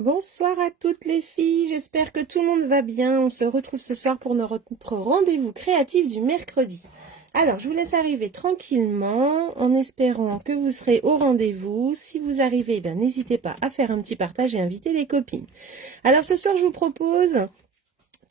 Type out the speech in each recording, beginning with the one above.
Bonsoir à toutes les filles, j'espère que tout le monde va bien. On se retrouve ce soir pour notre rendez-vous créatif du mercredi. Alors, je vous laisse arriver tranquillement en espérant que vous serez au rendez-vous. Si vous arrivez, n'hésitez pas à faire un petit partage et inviter les copines. Alors, ce soir, je vous propose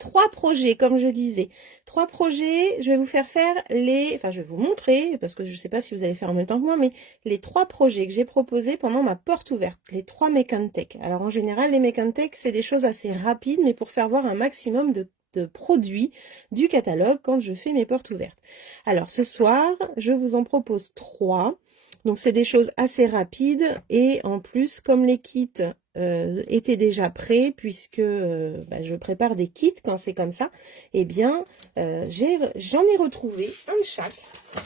3 projets, comme je disais. 3 projets, je vais vous faire je vais vous montrer, parce que je ne sais pas si vous allez faire en même temps que moi, mais les 3 projets que j'ai proposés pendant ma porte ouverte, les 3 Make and Take. Alors en général, les Make and Take, c'est des choses assez rapides, mais pour faire voir un maximum de produits du catalogue quand je fais mes portes ouvertes. Alors ce soir, je vous en propose 3. Donc c'est des choses assez rapides et en plus, comme les kits étaient déjà prêts, puisque je prépare des kits quand c'est comme ça, j'en ai retrouvé un de chaque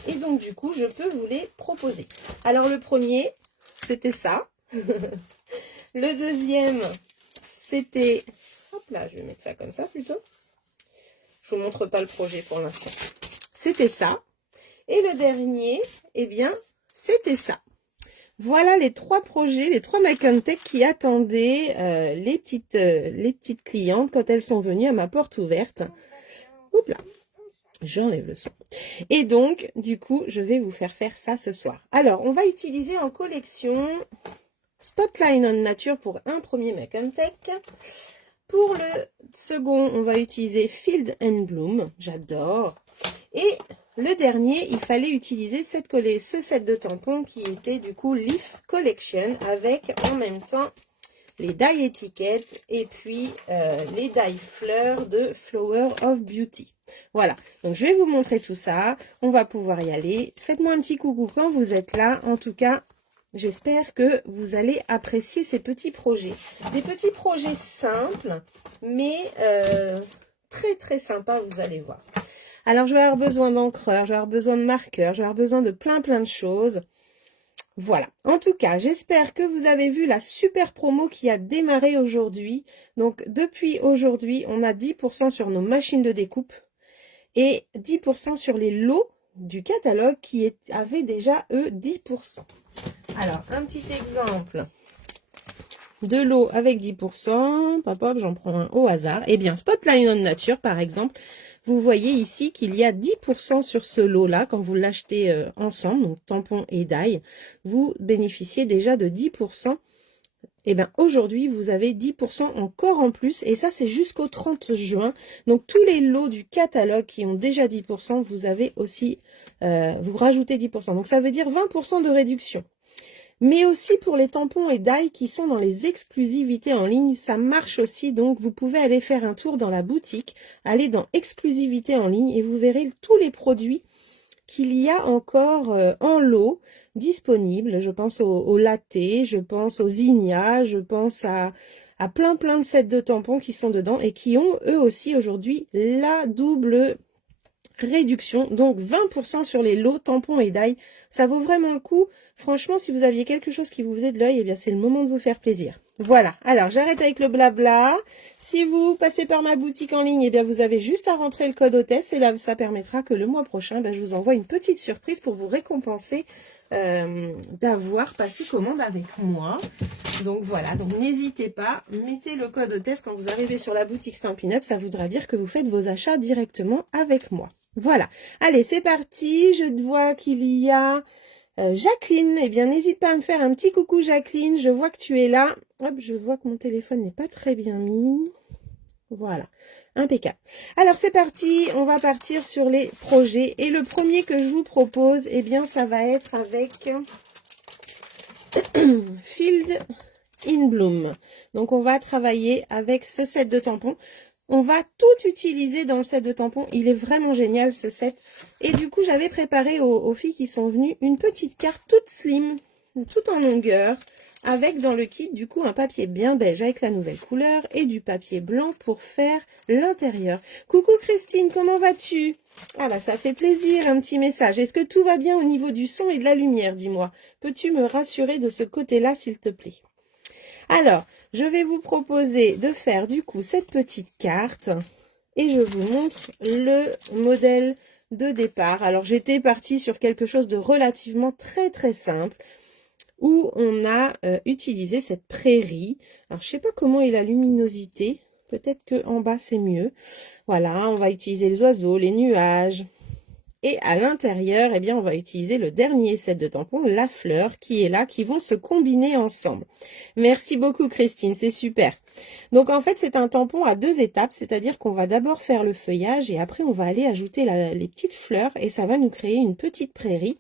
et donc du coup je peux vous les proposer. Alors le premier, c'était ça. Le deuxième, c'était, hop là, je vais mettre ça comme ça plutôt. Je vous montre pas le projet pour l'instant. C'était ça. Et le dernier, c'était ça. Voilà les 3 projets, les 3 Make and Take qui attendaient les petites clientes quand elles sont venues à ma porte ouverte. Oups là, j'enlève le son. Et donc, du coup, je vais vous faire ça ce soir. Alors, on va utiliser en collection Spotlight on Nature pour un premier Make and Take. Pour le second, on va utiliser Field and Bloom. J'adore. Et le dernier, il fallait utiliser ce set de tampons qui était du coup Leaf Collection avec en même temps les die étiquettes et puis les die fleurs de Flower of Beauty. Voilà, donc je vais vous montrer tout ça. On va pouvoir y aller. Faites-moi un petit coucou quand vous êtes là. En tout cas, j'espère que vous allez apprécier ces petits projets. Des petits projets simples, mais très très sympas, vous allez voir. Alors, je vais avoir besoin d'encreurs, je vais avoir besoin de marqueurs, je vais avoir besoin de plein de choses. Voilà. En tout cas, j'espère que vous avez vu la super promo qui a démarré aujourd'hui. Donc, depuis aujourd'hui, on a 10% sur nos machines de découpe et 10% sur les lots du catalogue qui avaient déjà, eux, 10%. Alors, un petit exemple de lot avec 10%. Hop, j'en prends un au hasard. Eh bien, Spotlight on Nature, par exemple. Vous voyez ici qu'il y a 10% sur ce lot-là, quand vous l'achetez ensemble, donc tampon et die, vous bénéficiez déjà de 10%. Et bien aujourd'hui, vous avez 10% encore en plus, et ça c'est jusqu'au 30 juin. Donc tous les lots du catalogue qui ont déjà 10%, vous avez aussi, vous rajoutez 10%. Donc ça veut dire 20% de réduction. Mais aussi pour les tampons et die qui sont dans les exclusivités en ligne, ça marche aussi. Donc, vous pouvez aller faire un tour dans la boutique, aller dans exclusivité en ligne et vous verrez tous les produits qu'il y a encore en lot disponibles. Je pense au latte, je pense aux Zinnia, je pense à plein de sets de tampons qui sont dedans et qui ont eux aussi aujourd'hui la double réduction, donc 20% sur les lots tampons et die. Ça vaut vraiment le coup. Franchement, si vous aviez quelque chose qui vous faisait de l'œil, eh bien c'est le moment de vous faire plaisir. Voilà, alors j'arrête avec le blabla. Si vous passez par ma boutique en ligne, eh bien vous avez juste à rentrer le code hôtesse et là ça permettra que le mois prochain, je vous envoie une petite surprise pour vous récompenser d'avoir passé commande avec moi. Donc voilà, donc n'hésitez pas, mettez le code hôtesse quand vous arrivez sur la boutique Stampin' Up, ça voudra dire que vous faites vos achats directement avec moi. Voilà, allez c'est parti, je vois qu'il y a Jacqueline, eh bien n'hésite pas à me faire un petit coucou Jacqueline, je vois que tu es là. Hop, je vois que mon téléphone n'est pas très bien mis. Voilà, impeccable. Alors c'est parti, on va partir sur les projets. Et le premier que je vous propose, eh bien ça va être avec Field in Bloom. Donc on va travailler avec ce set de tampons. On va tout utiliser dans le set de tampons. Il est vraiment génial ce set. Et du coup, j'avais préparé aux filles qui sont venues une petite carte toute slim, toute en longueur, avec dans le kit du coup un papier bien beige avec la nouvelle couleur et du papier blanc pour faire l'intérieur. Coucou Christine, comment vas-tu? Ah bah ça fait plaisir, un petit message. Est-ce que tout va bien au niveau du son et de la lumière, dis-moi. Peux-tu me rassurer de ce côté-là, s'il te plaît? Alors, je vais vous proposer de faire du coup cette petite carte et je vous montre le modèle de départ. Alors, j'étais partie sur quelque chose de relativement très simple où on a utilisé cette prairie. Alors, je sais pas comment est la luminosité. Peut-être que en bas, c'est mieux. Voilà, on va utiliser les oiseaux, les nuages. Et à l'intérieur, eh bien, on va utiliser le dernier set de tampons, la fleur, qui est là, qui vont se combiner ensemble. Merci beaucoup, Christine, c'est super. Donc, en fait, c'est un tampon à 2 étapes, c'est-à-dire qu'on va d'abord faire le feuillage et après, on va aller ajouter les petites fleurs et ça va nous créer une petite prairie.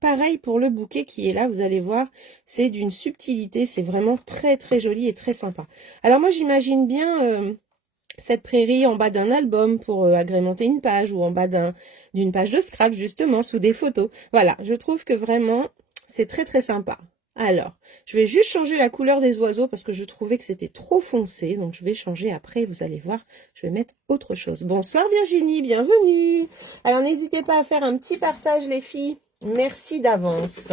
Pareil pour le bouquet qui est là, vous allez voir, c'est d'une subtilité, c'est vraiment très, très joli et très sympa. Alors, moi, j'imagine bien... cette prairie en bas d'un album pour agrémenter une page ou en bas d'une page de scrap justement sous des photos. Voilà, je trouve que vraiment c'est très très sympa. Alors, je vais juste changer la couleur des oiseaux parce que je trouvais que c'était trop foncé. Donc je vais changer après, vous allez voir, je vais mettre autre chose. Bonsoir Virginie, bienvenue. Alors n'hésitez pas à faire un petit partage les filles. Merci d'avance.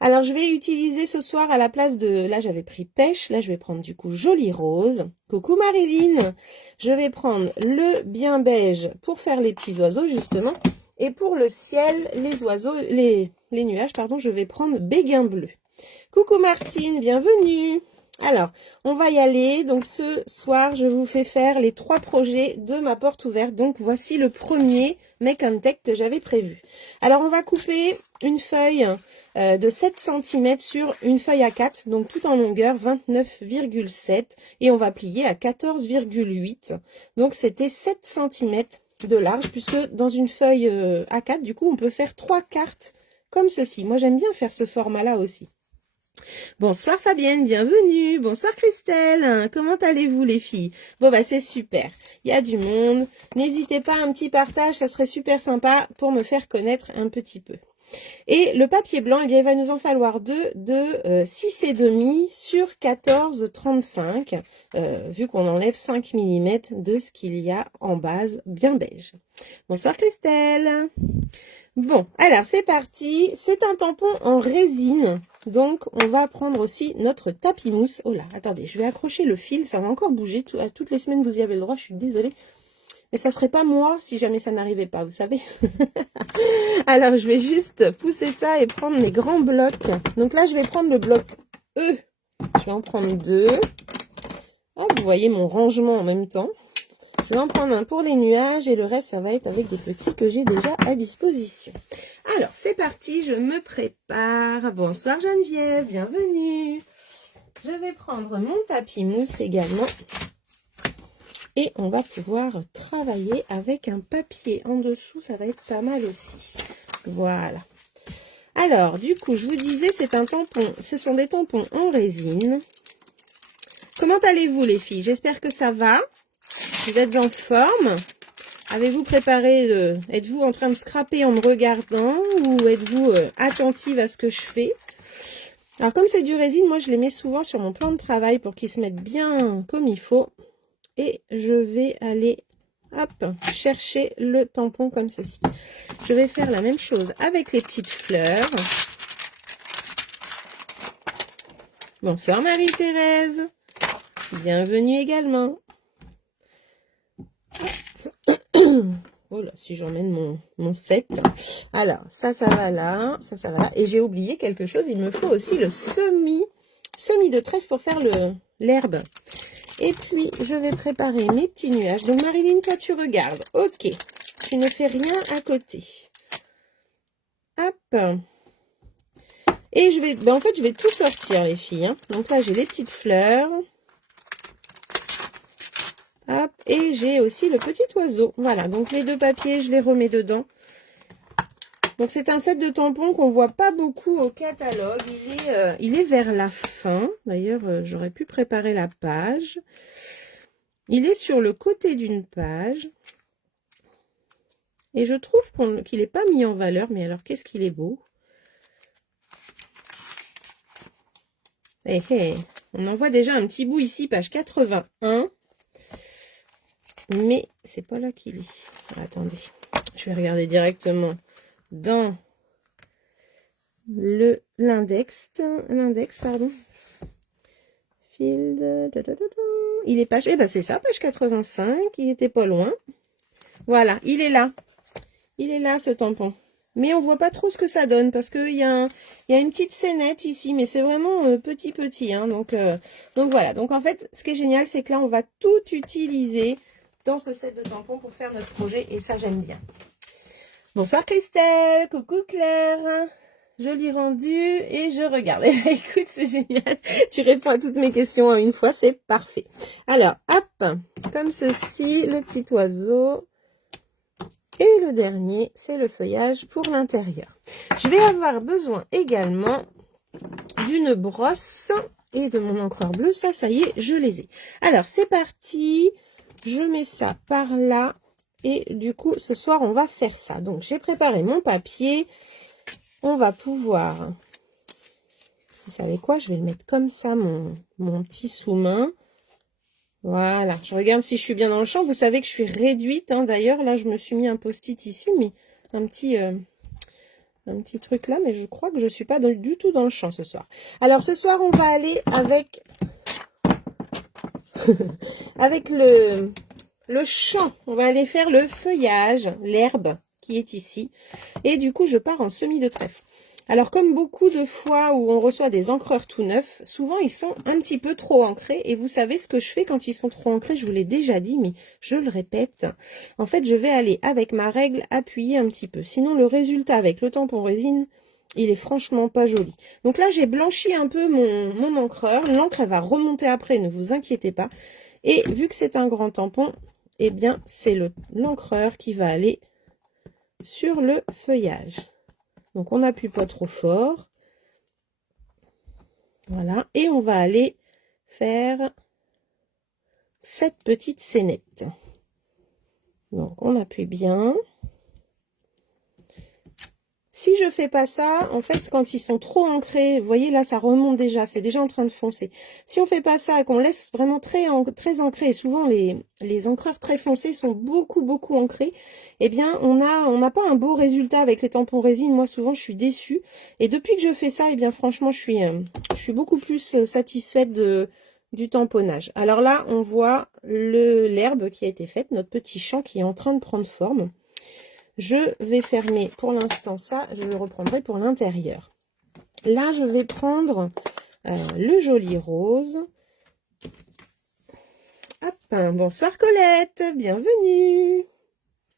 Alors, je vais utiliser ce soir à la place de... Là, j'avais pris pêche. Là, je vais prendre du coup joli rose. Coucou Marilyn. Je vais prendre le bien beige pour faire les petits oiseaux, justement. Et pour le ciel, les oiseaux, les nuages, pardon, je vais prendre béguin bleu. Coucou Martine, bienvenue. Alors, on va y aller. Donc, ce soir, je vous fais faire les 3 projets de ma porte ouverte. Donc, voici le premier Make and Take que j'avais prévu. Alors, on va couper une feuille de 7 cm sur une feuille A4. Donc, tout en longueur, 29,7. Et on va plier à 14,8. Donc, c'était 7 cm de large. Puisque dans une feuille A4, du coup, on peut faire 3 cartes comme ceci. Moi, j'aime bien faire ce format-là aussi. Bonsoir Fabienne, bienvenue. Bonsoir Christelle. Comment allez-vous les filles? Bon bah c'est super. Il y a du monde. N'hésitez pas à un petit partage, ça serait super sympa pour me faire connaître un petit peu. Et le papier blanc, eh bien, il va nous en falloir 2 de 6,5 sur 14,35, vu qu'on enlève 5 mm de ce qu'il y a en base bien beige. Bonsoir Christelle. Bon, alors c'est parti. C'est un tampon en résine. Donc, on va prendre aussi notre tapis mousse. Oh là, attendez, je vais accrocher le fil. Ça va encore bouger. Toutes les semaines, vous y avez le droit. Je suis désolée. Mais ça serait pas moi si jamais ça n'arrivait pas, vous savez. Alors, je vais juste pousser ça et prendre mes grands blocs. Donc là, je vais prendre le bloc E. Je vais en prendre 2. Hop, vous voyez mon rangement en même temps. Je vais en prendre un pour les nuages et le reste, ça va être avec des petits que j'ai déjà à disposition. Alors, c'est parti, je me prépare. Bonsoir Geneviève, bienvenue. Je vais prendre mon tapis mousse également. Et on va pouvoir travailler avec un papier en dessous, ça va être pas mal aussi. Voilà. Alors, du coup, je vous disais, c'est un tampon, ce sont des tampons en résine. Comment allez-vous les filles? J'espère que ça va. Vous êtes en forme? Avez-vous préparé, êtes-vous en train de scraper en me regardant ou êtes-vous attentive à ce que je fais? Alors comme c'est du résine, moi je les mets souvent sur mon plan de travail pour qu'ils se mettent bien comme il faut. Et je vais aller, hop, chercher le tampon comme ceci. Je vais faire la même chose avec les petites fleurs. Bonsoir Marie-Thérèse. Bienvenue également. Oh là, si j'emmène mon set. Alors, ça va là. Ça va là. Et j'ai oublié quelque chose. Il me faut aussi le semis de trèfle pour faire l'herbe. Et puis, je vais préparer mes petits nuages. Donc, Marilyn, toi, tu regardes. Ok. Tu ne fais rien à côté. Hop. Et je vais... Ben, en fait, je vais tout sortir, les filles. Hein. Donc là, j'ai les petites fleurs. Hop, et j'ai aussi le petit oiseau. Voilà, donc les 2 papiers, je les remets dedans. Donc c'est un set de tampons qu'on voit pas beaucoup au catalogue. Il est vers la fin. D'ailleurs, j'aurais pu préparer la page. Il est sur le côté d'une page. Et je trouve qu'il n'est pas mis en valeur. Mais alors, qu'est-ce qu'il est beau. On en voit déjà un petit bout ici, page 81. Mais c'est pas là qu'il est. Attendez, je vais regarder directement dans l'index, pardon. Field, il est page, eh ben c'est ça, page 85, il était pas loin. Voilà, il est là. Il est là ce tampon. Mais on voit pas trop ce que ça donne parce qu'il y a une petite scénette ici, mais c'est vraiment petit, hein, donc voilà. Donc en fait, ce qui est génial, c'est que là, on va tout utiliser dans ce set de tampons pour faire notre projet et ça, j'aime bien. Bonsoir Christelle, coucou Claire, joli rendu et je regarde. Écoute, c'est génial, tu réponds à toutes mes questions en une fois, c'est parfait. Alors, hop, comme ceci, le petit oiseau. Et le dernier, c'est le feuillage pour l'intérieur. Je vais avoir besoin également d'une brosse et de mon encreur bleu. Ça y est, je les ai. Alors, c'est parti. Je mets ça par là. Et du coup, ce soir, on va faire ça. Donc, j'ai préparé mon papier. On va pouvoir... Vous savez quoi? Je vais le mettre comme ça, mon petit sous-main. Voilà. Je regarde si je suis bien dans le champ. Vous savez que je suis réduite. Hein. D'ailleurs, là, je me suis mis un post-it ici, mais un petit truc là. Mais je crois que je ne suis pas du tout dans le champ ce soir. Alors, ce soir, on va aller avec... avec le champ. On va aller faire le feuillage, l'herbe qui est ici. Et du coup, je pars en semis de trèfle. Alors, comme beaucoup de fois où on reçoit des encreurs tout neufs, souvent, ils sont un petit peu trop ancrés. Et vous savez ce que je fais quand ils sont trop ancrés? Je vous l'ai déjà dit, mais je le répète. En fait, je vais aller avec ma règle appuyer un petit peu. Sinon, le résultat avec le tampon résine, il est franchement pas joli. Donc là, j'ai blanchi un peu mon encreur. L'encre, elle va remonter après, ne vous inquiétez pas. Et vu que c'est un grand tampon, eh bien, c'est l'encreur qui va aller sur le feuillage. Donc, on n'appuie pas trop fort. Voilà. Et on va aller faire cette petite scénette. Donc, on appuie bien. Si je fais pas ça, en fait, quand ils sont trop ancrés, vous voyez là, ça remonte déjà, c'est déjà en train de foncer. Si on fait pas ça et qu'on laisse vraiment très ancré, et souvent les encreurs très foncés sont beaucoup ancrés, eh bien, on n'a pas un beau résultat avec les tampons résine. Moi, souvent, je suis déçue. Et depuis que je fais ça, eh bien, franchement, je suis beaucoup plus satisfaite du tamponnage. Alors là, on voit l'herbe qui a été faite, notre petit champ qui est en train de prendre forme. Je vais fermer pour l'instant ça, je le reprendrai pour l'intérieur. Là, je vais prendre le joli rose. Hop, bonsoir Colette, bienvenue.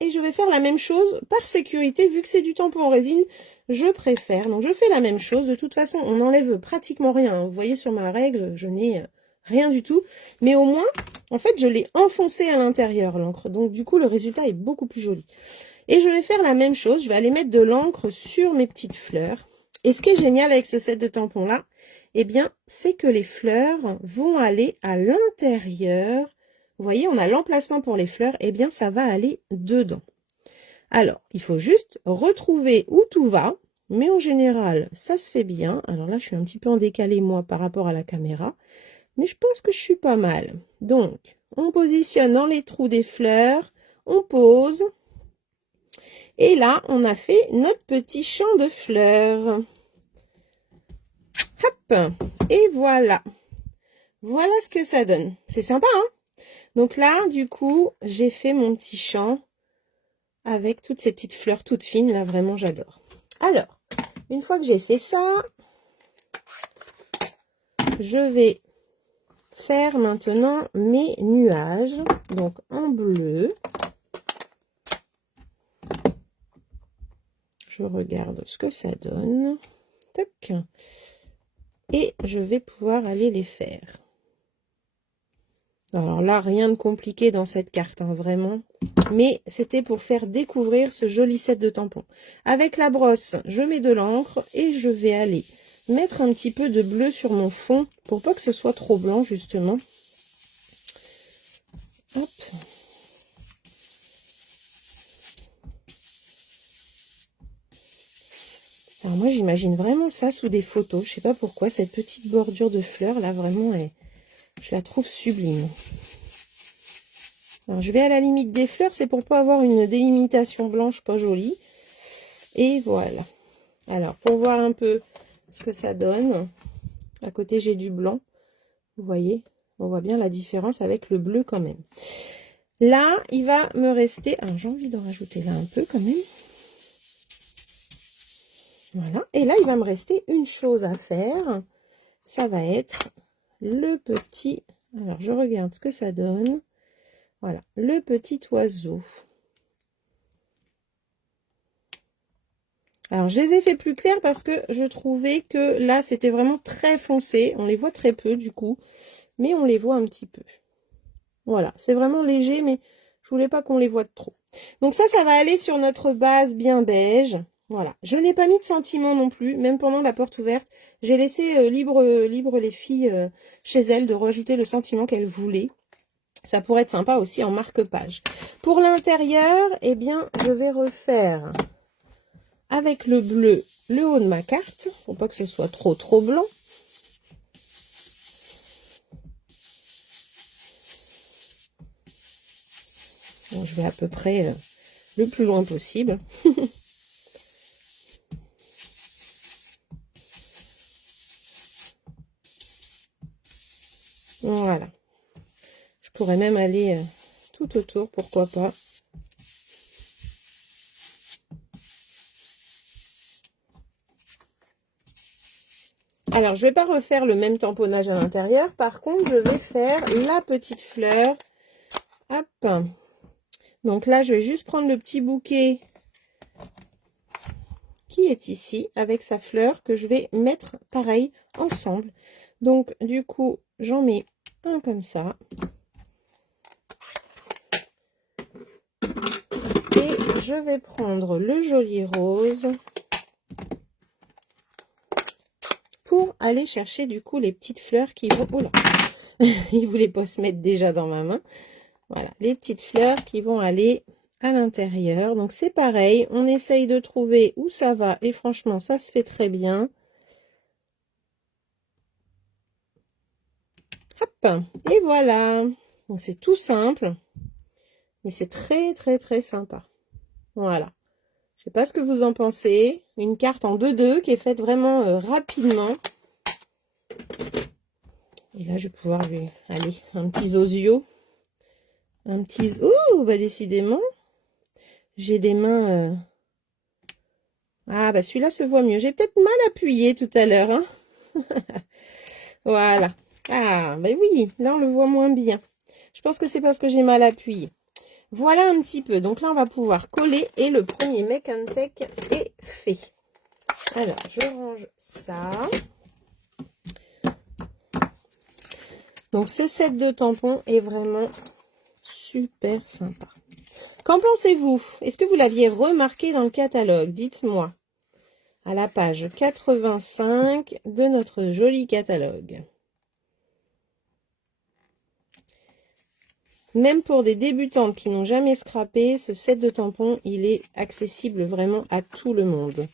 Et je vais faire la même chose par sécurité, vu que c'est du tampon en résine, je préfère. Donc, je fais la même chose. De toute façon, on n'enlève pratiquement rien. Vous voyez sur ma règle, je n'ai rien du tout. Mais au moins, en fait, je l'ai enfoncé à l'intérieur, l'encre. Donc, du coup, le résultat est beaucoup plus joli. Et je vais faire la même chose, je vais aller mettre de l'encre sur mes petites fleurs. Et ce qui est génial avec ce set de tampons là, eh bien, c'est que les fleurs vont aller à l'intérieur. Vous voyez, on a l'emplacement pour les fleurs, eh bien, ça va aller dedans. Alors, il faut juste retrouver où tout va, mais en général, ça se fait bien. Alors là, je suis un petit peu en décalé, moi, par rapport à la caméra, mais je pense que je suis pas mal. Donc, on positionne dans les trous des fleurs, on pose... Et là, on a fait notre petit champ de fleurs. Hop, et voilà. Voilà ce que ça donne. C'est sympa, hein? Donc là, du coup, j'ai fait mon petit champ avec toutes ces petites fleurs toutes fines. Là, vraiment, j'adore. Alors, une fois que j'ai fait ça, je vais faire maintenant mes nuages. Donc, en bleu. Je regarde ce que ça donne. Tac. Et je vais pouvoir aller les faire. Alors là, rien de compliqué dans cette carte, hein, vraiment. Mais c'était pour faire découvrir ce joli set de tampons. Avec la brosse, je mets de l'encre et je vais aller mettre un petit peu de bleu sur mon fond pour pas que ce soit trop blanc, justement. Hop. Alors moi, j'imagine vraiment ça sous des photos. Je sais pas pourquoi, cette petite bordure de fleurs, là, vraiment, je la trouve sublime. Alors, je vais à la limite des fleurs, c'est pour pas avoir une délimitation blanche pas jolie. Et voilà. Alors, pour voir un peu ce que ça donne, à côté, j'ai du blanc. Vous voyez, on voit bien la différence avec le bleu quand même. Là, il va me rester... Ah, j'ai envie d'en rajouter là un peu quand même. Voilà. Et là, il va me rester une chose à faire. Ça va être le petit... Alors, je regarde ce que ça donne. Voilà, le petit oiseau. Alors, je les ai fait plus clairs parce que je trouvais que là, c'était vraiment très foncé. On les voit très peu, du coup. Mais on les voit un petit peu. Voilà, c'est vraiment léger, mais je voulais pas qu'on les voie de trop. Donc ça va aller sur notre base bien beige. Voilà, je n'ai pas mis de sentiment non plus, même pendant la porte ouverte. J'ai laissé libre les filles chez elles de rajouter le sentiment qu'elles voulaient. Ça pourrait être sympa aussi en marque-page. Pour l'intérieur, eh bien, je vais refaire avec le bleu le haut de ma carte, pour pas que ce soit trop blanc. Bon, je vais à peu près le plus loin possible. Voilà. Je pourrais même aller tout autour, pourquoi pas. Alors, je vais pas refaire le même tamponnage à l'intérieur. Par contre, je vais faire la petite fleur. Hop. Donc là, je vais juste prendre le petit bouquet qui est ici avec sa fleur que je vais mettre pareil ensemble. Donc, du coup, j'en mets un comme ça. Et je vais prendre le joli rose pour aller chercher du coup les petites fleurs qui vont... Oh là, il voulait pas se mettre déjà dans ma main. Voilà, les petites fleurs qui vont aller à l'intérieur. Donc c'est pareil, on essaye de trouver où ça va et franchement ça se fait très bien. Hop, et voilà. Donc c'est tout simple, mais c'est très sympa. Voilà. Je sais pas ce que vous en pensez. Une carte en 2-2 qui est faite vraiment rapidement. Et là, je vais pouvoir lui aller un petit zozio. Un petit... Ouh, bah décidément, j'ai des mains... Ah, bah celui-là se voit mieux. J'ai peut-être mal appuyé tout à l'heure. Hein. Voilà. Ah, bah oui, là, on le voit moins bien. Je pense que c'est parce que j'ai mal appuyé. Voilà un petit peu. Donc là, on va pouvoir coller et le premier Make and Take est fait. Alors, je range ça. Donc, ce set de tampons est vraiment super sympa. Qu'en pensez-vous? Est-ce que vous l'aviez remarqué dans le catalogue? Dites-moi. À la page 85 de notre joli catalogue. Même pour des débutantes qui n'ont jamais scrappé, ce set de tampons, il est accessible vraiment à tout le monde.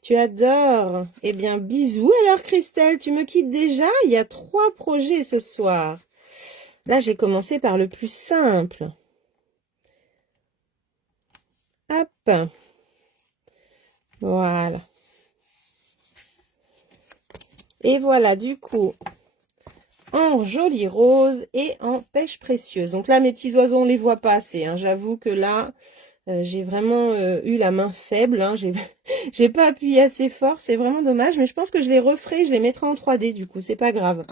Tu adores? Eh bien, bisous alors Christelle, tu me quittes déjà? Il y a 3 projets ce soir. Là, j'ai commencé par le plus simple. Hop. Voilà. Et voilà, du coup, en joli rose et en pêche précieuse. Donc là, mes petits oiseaux, on les voit pas assez. Hein. J'avoue que là, j'ai vraiment eu la main faible. Hein. J'ai pas appuyé assez fort. C'est vraiment dommage. Mais je pense que je les referai. Je les mettrai en 3D du coup. C'est pas grave.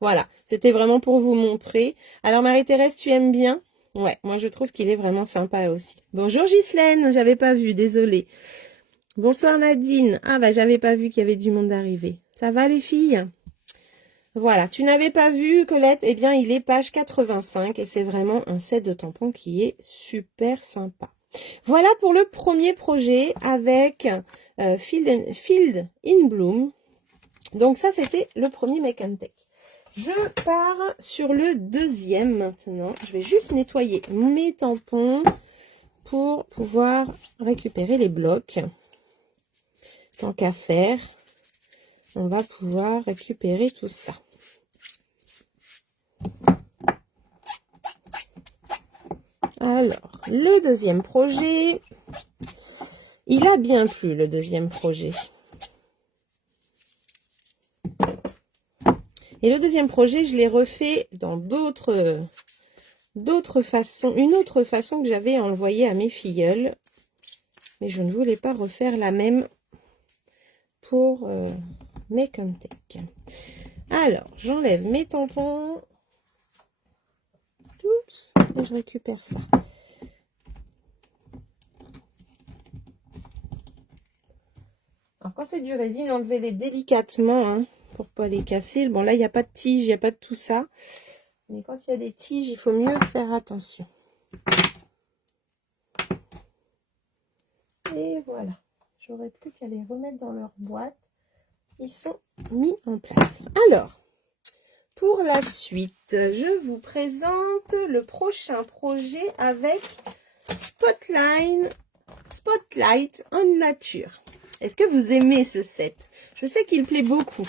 Voilà. C'était vraiment pour vous montrer. Alors, Marie-Thérèse, tu aimes bien? Ouais, moi, je trouve qu'il est vraiment sympa aussi. Bonjour Ghislaine. J'avais pas vu. Désolée. Bonsoir Nadine. Ah, bah, j'avais pas vu qu'il y avait du monde arrivé. Ça va les filles? Voilà, tu n'avais pas vu Colette, eh bien il est page 85 et c'est vraiment un set de tampons qui est super sympa. Voilà pour le premier projet avec Field in Bloom. Donc ça c'était le premier Make and Take. Je pars sur le deuxième maintenant. Je vais juste nettoyer mes tampons pour pouvoir récupérer les blocs. Tant qu'à faire, on va pouvoir récupérer tout ça. Alors, le deuxième projet, il a bien plu le deuxième projet. Et le deuxième projet, je l'ai refait dans d'autres façons, une autre façon que j'avais envoyée à mes filleuls. Mais je ne voulais pas refaire la même pour Make on Take. Alors, j'enlève mes tampons. Oups, et je récupère ça. Alors, quand c'est du résine, enlevez-les délicatement, hein, pour pas les casser. Bon, là, il n'y a pas de tige, il n'y a pas de tout ça. Mais quand il y a des tiges, il faut mieux faire attention. Et voilà. J'aurais plus qu'à les remettre dans leur boîte. Ils sont mis en place. Alors, pour la suite, je vous présente le prochain projet avec Spotlight en nature. Est-ce que vous aimez ce set? Je sais qu'il plaît beaucoup.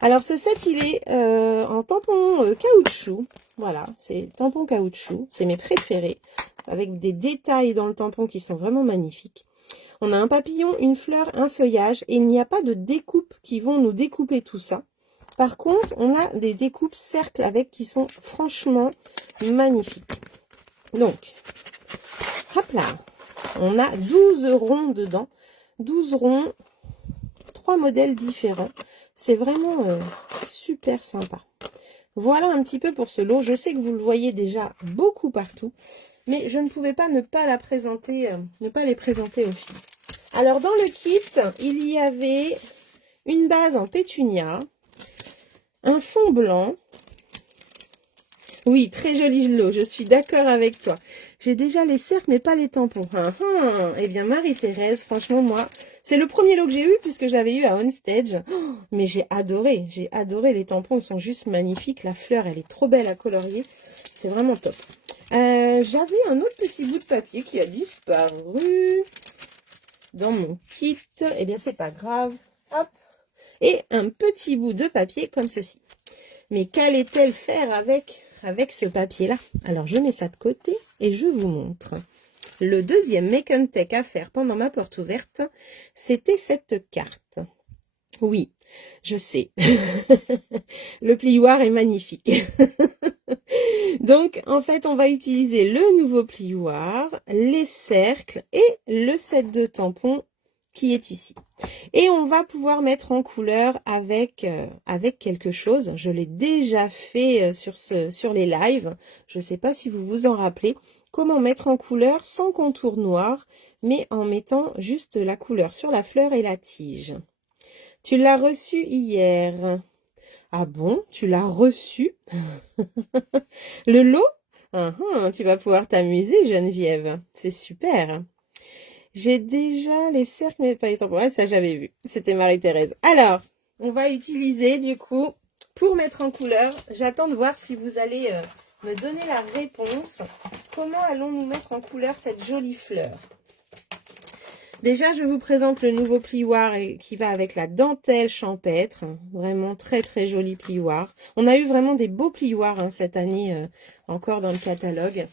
Alors, ce set, il est en tampon caoutchouc. Voilà, c'est tampon caoutchouc. C'est mes préférés. Avec des détails dans le tampon qui sont vraiment magnifiques. On a un papillon, une fleur, un feuillage. Et il n'y a pas de découpes qui vont nous découper tout ça. Par contre, on a des découpes cercles avec qui sont franchement magnifiques. Donc, hop là. On a 12 ronds dedans. 12 ronds, 3 modèles différents. C'est vraiment super sympa. Voilà un petit peu pour ce lot. Je sais que vous le voyez déjà beaucoup partout, mais je ne pouvais pas ne pas la présenter, les présenter au fil. Alors dans le kit, il y avait une base en pétunia, un fond blanc. Oui, très joli lot, je suis d'accord avec toi. J'ai déjà les cercles, mais pas les tampons. Eh bien, Marie-Thérèse, franchement, moi, c'est le premier lot que j'ai eu, puisque je l'avais eu à Onstage. Oh, mais j'ai adoré les tampons, ils sont juste magnifiques. La fleur, elle est trop belle à colorier. C'est vraiment top. J'avais un autre petit bout de papier qui a disparu dans mon kit. Eh bien, c'est pas grave. Hop. Et un petit bout de papier comme ceci. Mais qu'allait-elle faire avec ce papier-là? Alors, je mets ça de côté et je vous montre. Le deuxième Make on Take à faire pendant ma porte ouverte, c'était cette carte. Oui, je sais. Le plioir est magnifique. Donc, en fait, on va utiliser le nouveau plioir, les cercles et le set de tampons qui est ici. Et on va pouvoir mettre en couleur avec quelque chose. Je l'ai déjà fait sur les lives. Je ne sais pas si vous vous en rappelez. Comment mettre en couleur sans contour noir, mais en mettant juste la couleur sur la fleur et la tige. Tu l'as reçu hier. Ah bon, tu l'as reçu? Le lot? Tu vas pouvoir t'amuser, Geneviève. C'est super. J'ai déjà les cercles, mais pas les tampons. Ouais, ça, j'avais vu. C'était Marie-Thérèse. Alors, on va utiliser, du coup, pour mettre en couleur. J'attends de voir si vous allez me donner la réponse. Comment allons-nous mettre en couleur cette jolie fleur? Déjà, je vous présente le nouveau plioir qui va avec la dentelle champêtre. Vraiment très, très joli plioir. On a eu vraiment des beaux plioirs cette année, encore dans le catalogue.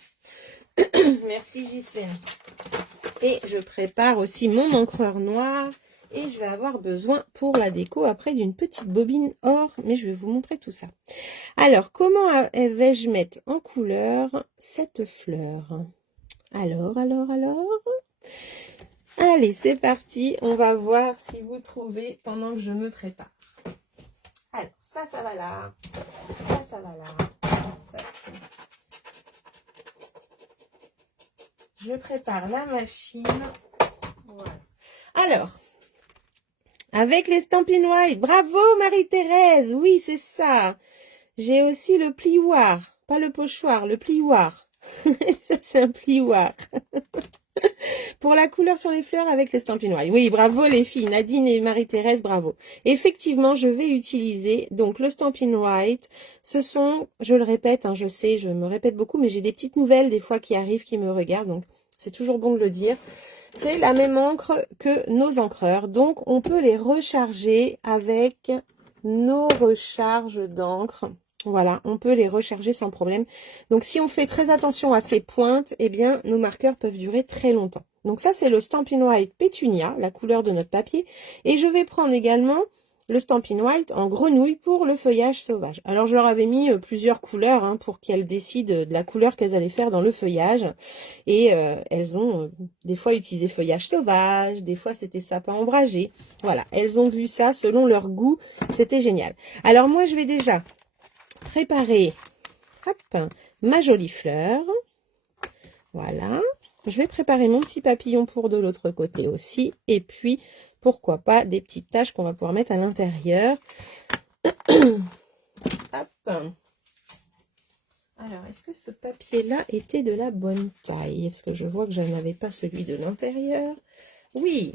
Merci, Ghislaine. Et je prépare aussi mon encreur noir. Et je vais avoir besoin pour la déco après d'une petite bobine or. Mais je vais vous montrer tout ça. Alors, comment vais-je mettre en couleur cette fleur? Alors. Allez, c'est parti. On va voir si vous trouvez pendant que je me prépare. Alors, ça va là. Ça va là. Je prépare la machine. Voilà. Alors, avec les Stampin' White. Bravo Marie-Thérèse. Oui, c'est ça. J'ai aussi le plioir. Pas le pochoir, le plioir. Ça, c'est un plioir. Pour la couleur sur les fleurs avec les Stampin' White. Oui, bravo les filles. Nadine et Marie-Thérèse, bravo. Effectivement, je vais utiliser donc le Stampin' White. Ce sont, je le répète, je sais, je me répète beaucoup, mais j'ai des petites nouvelles des fois qui arrivent, qui me regardent. Donc, c'est toujours bon de le dire. C'est la même encre que nos encreurs. Donc, on peut les recharger avec nos recharges d'encre. Voilà, on peut les recharger sans problème. Donc, si on fait très attention à ces pointes, eh bien, nos marqueurs peuvent durer très longtemps. Donc, ça, c'est le Stampin' White Pétunia, la couleur de notre papier. Et je vais prendre également le Stampin' White en grenouille pour le feuillage sauvage. Alors je leur avais mis plusieurs couleurs hein, pour qu'elles décident de la couleur qu'elles allaient faire dans le feuillage. Et elles ont des fois utilisé feuillage sauvage, des fois c'était sapin ombragé. Voilà, elles ont vu ça selon leur goût, c'était génial. Alors moi je vais déjà préparer hop, ma jolie fleur. Voilà, je vais préparer mon petit papillon pour de l'autre côté aussi. Et puis, pourquoi pas, des petites taches qu'on va pouvoir mettre à l'intérieur. Hop. Alors, est-ce que ce papier-là était de la bonne taille? Parce que je vois que je n'avais pas celui de l'intérieur. Oui.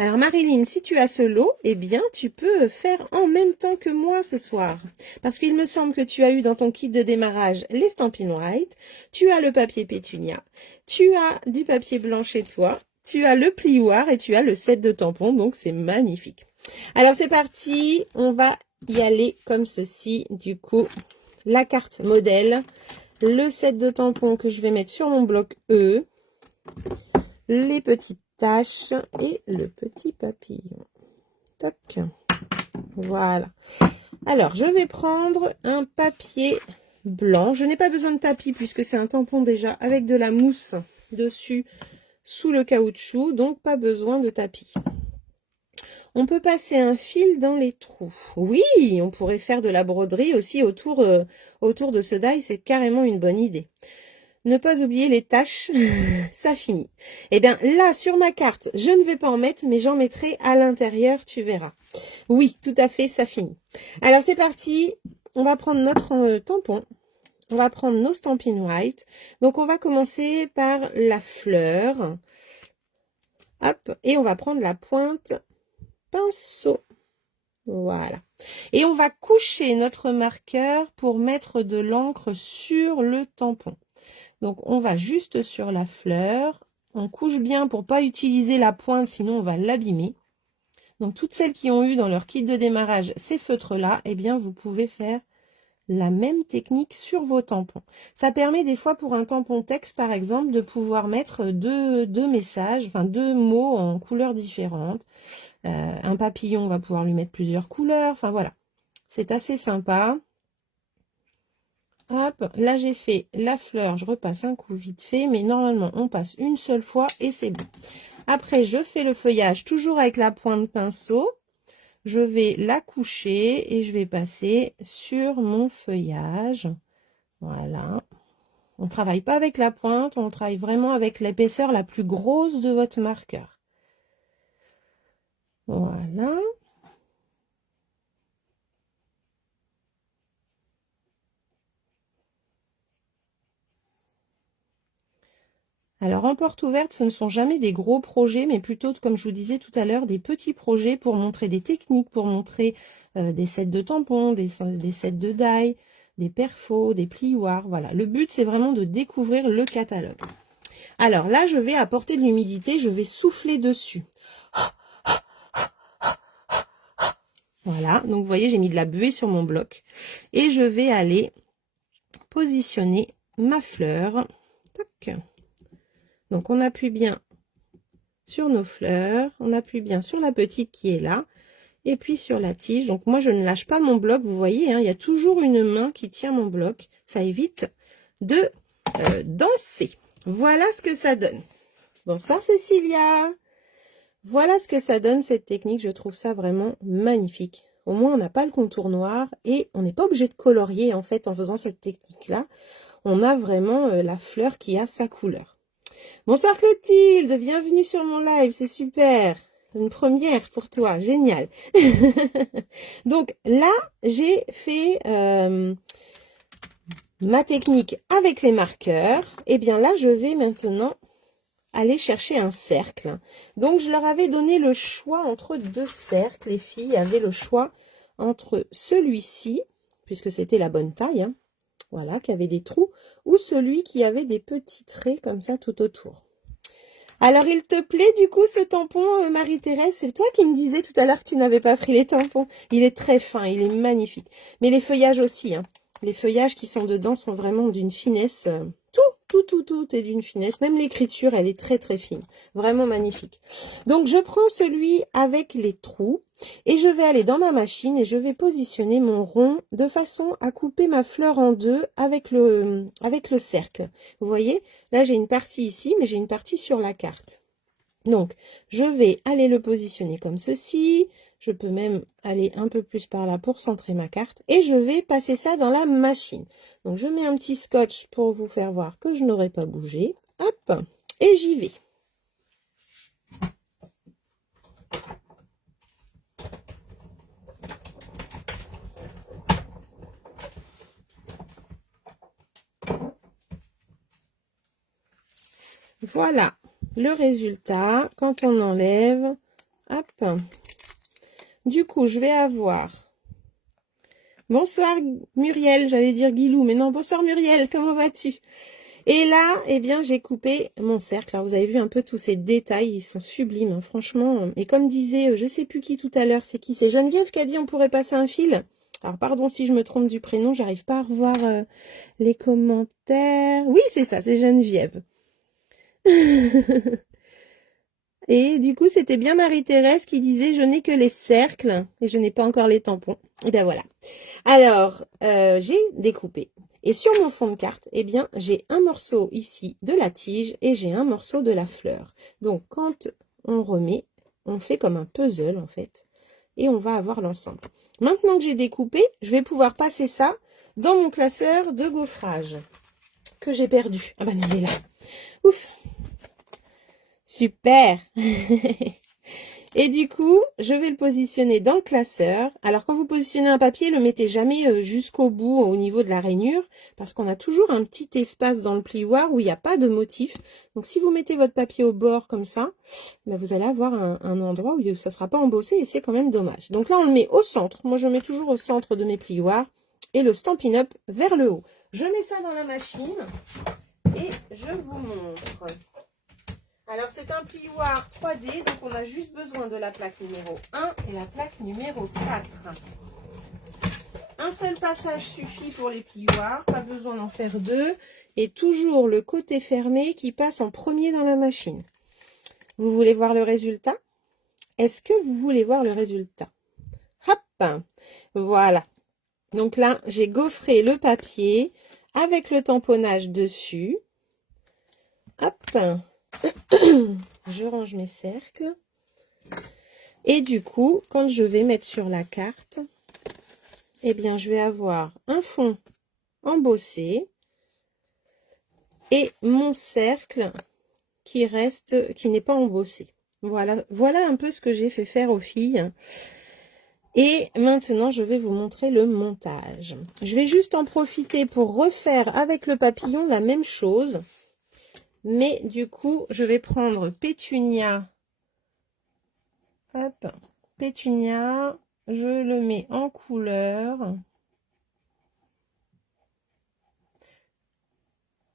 Alors Marilyn, si tu as ce lot, eh bien tu peux faire en même temps que moi ce soir. Parce qu'il me semble que tu as eu dans ton kit de démarrage les Stampin' White, tu as le papier pétunia, tu as du papier blanc chez toi, tu as le plioir et tu as le set de tampons, donc c'est magnifique. Alors c'est parti, on va y aller comme ceci. Du coup, la carte modèle, le set de tampons que je vais mettre sur mon bloc E, les petites taches et le petit papillon. Toc. Voilà. Alors, je vais prendre un papier blanc. Je n'ai pas besoin de tapis puisque c'est un tampon déjà avec de la mousse dessus sous le caoutchouc, donc pas besoin de tapis. On peut passer un fil dans les trous. Oui, on pourrait faire de la broderie aussi autour de ce die, c'est carrément une bonne idée. Ne pas oublier les taches, ça finit. Eh bien, là, sur ma carte, je ne vais pas en mettre, mais j'en mettrai à l'intérieur, tu verras. Oui, tout à fait, ça finit. Alors, c'est parti. On va prendre notre tampon. On va prendre nos Stampin' White. Donc, on va commencer par la fleur. Hop, et on va prendre la pointe pinceau. Voilà. Et on va coucher notre marqueur pour mettre de l'encre sur le tampon. Donc, on va juste sur la fleur. On couche bien pour pas utiliser la pointe, sinon on va l'abîmer. Donc, toutes celles qui ont eu dans leur kit de démarrage ces feutres-là, eh bien, vous pouvez faire la même technique sur vos tampons. Ça permet des fois pour un tampon texte, par exemple, de pouvoir mettre deux messages, enfin 2 mots en couleurs différentes. Un papillon, on va pouvoir lui mettre plusieurs couleurs. Enfin, voilà. C'est assez sympa. Hop, là j'ai fait la fleur, je repasse un coup vite fait, mais normalement on passe une seule fois et c'est bon. Après je fais le feuillage toujours avec la pointe pinceau, je vais la coucher et je vais passer sur mon feuillage. Voilà, on ne travaille pas avec la pointe, on travaille vraiment avec l'épaisseur la plus grosse de votre marqueur. Voilà. Alors, en porte ouverte, ce ne sont jamais des gros projets, mais plutôt, comme je vous disais tout à l'heure, des petits projets pour montrer des techniques, pour montrer des sets de tampons, des sets de die, des perfos, des plioirs. Voilà, le but, c'est vraiment de découvrir le catalogue. Alors là, je vais apporter de l'humidité, je vais souffler dessus. Voilà, donc vous voyez, j'ai mis de la buée sur mon bloc. Et je vais aller positionner ma fleur. Toc. Donc, on appuie bien sur nos fleurs, on appuie bien sur la petite qui est là, et puis sur la tige. Donc, moi, je ne lâche pas mon bloc, vous voyez, hein, il y a toujours une main qui tient mon bloc. Ça évite de danser. Voilà ce que ça donne. Bonsoir, Cécilia. Voilà ce que ça donne, cette technique. Je trouve ça vraiment magnifique. Au moins, on n'a pas le contour noir et on n'est pas obligé de colorier, en fait, en faisant cette technique-là. On a vraiment la fleur qui a sa couleur. Bonsoir Clotilde, bienvenue sur mon live, c'est super. Une première pour toi, génial. Donc là, j'ai fait ma technique avec les marqueurs. Et bien là, je vais maintenant aller chercher un cercle. Donc je leur avais donné le choix entre 2 cercles. Les filles avaient le choix entre celui-ci, puisque c'était la bonne taille, hein, voilà, qui avait des trous, ou celui qui avait des petits traits comme ça tout autour. Alors, il te plaît du coup ce tampon, Marie-Thérèse? C'est toi qui me disais tout à l'heure que tu n'avais pas pris les tampons. Il est très fin, il est magnifique. Mais les feuillages aussi, hein. Les feuillages qui sont dedans sont vraiment d'une finesse. tout est d'une finesse. Même l'écriture, elle est très très fine. Vraiment magnifique. Donc, je prends celui avec les trous et je vais aller dans ma machine et je vais positionner mon rond de façon à couper ma fleur en deux avec le cercle. Vous voyez, là, j'ai une partie ici, mais j'ai une partie sur la carte. Donc, je vais aller le positionner comme ceci. Je peux même aller un peu plus par là pour centrer ma carte. Et je vais passer ça dans la machine. Donc, je mets un petit scotch pour vous faire voir que je n'aurai pas bougé. Hop, et j'y vais. Voilà le résultat quand on enlève. Hop. Du coup, je vais avoir... Bonsoir Muriel, j'allais dire Guilou, mais non, bonsoir Muriel, comment vas-tu? Et là, eh bien, j'ai coupé mon cercle. Alors, vous avez vu un peu tous ces détails, ils sont sublimes, hein, franchement. Et comme disait, je sais plus qui tout à l'heure, c'est qui? C'est Geneviève qui a dit on pourrait passer un fil. Alors, pardon si je me trompe du prénom, j'arrive pas à revoir les commentaires. Oui, c'est ça, c'est Geneviève. Et du coup, c'était bien Marie-Thérèse qui disait « Je n'ai que les cercles et je n'ai pas encore les tampons. » Et bien voilà. Alors, j'ai découpé. Et sur mon fond de carte, eh bien, j'ai un morceau ici de la tige et j'ai un morceau de la fleur. Donc, quand on remet, on fait comme un puzzle, en fait. Et on va avoir l'ensemble. Maintenant que j'ai découpé, je vais pouvoir passer ça dans mon classeur de gaufrage que j'ai perdu. Ah ben non, il est là. Ouf! Super. Et du coup, je vais le positionner dans le classeur. Alors, quand vous positionnez un papier, le mettez jamais jusqu'au bout, au niveau de la rainure, parce qu'on a toujours un petit espace dans le plioir où il n'y a pas de motif. Donc, si vous mettez votre papier au bord comme ça, ben, vous allez avoir un endroit où ça ne sera pas embossé et c'est quand même dommage. Donc là, on le met au centre. Moi, je mets toujours au centre de mes plioirs et le Stampin' Up vers le haut. Je mets ça dans la machine et je vous montre. Alors, c'est un plioir 3D, donc on a juste besoin de la plaque numéro 1 et la plaque numéro 4. Un seul passage suffit pour les plioirs, pas besoin d'en faire deux. Et toujours le côté fermé qui passe en premier dans la machine. Vous voulez voir le résultat? Est-ce que vous voulez voir le résultat? Hop! Voilà. Donc là, j'ai gaufré le papier avec le tamponnage dessus. Hop! Je range mes cercles. Et du coup, quand je vais mettre sur la carte, eh bien, je vais avoir un fond embossé et mon cercle qui reste, qui n'est pas embossé. Voilà, voilà un peu ce que j'ai fait faire aux filles. Et maintenant, je vais vous montrer le montage. Je vais juste en profiter pour refaire avec le papillon la même chose. Mais du coup, je vais prendre Pétunia. Hop, Pétunia. Je le mets en couleur.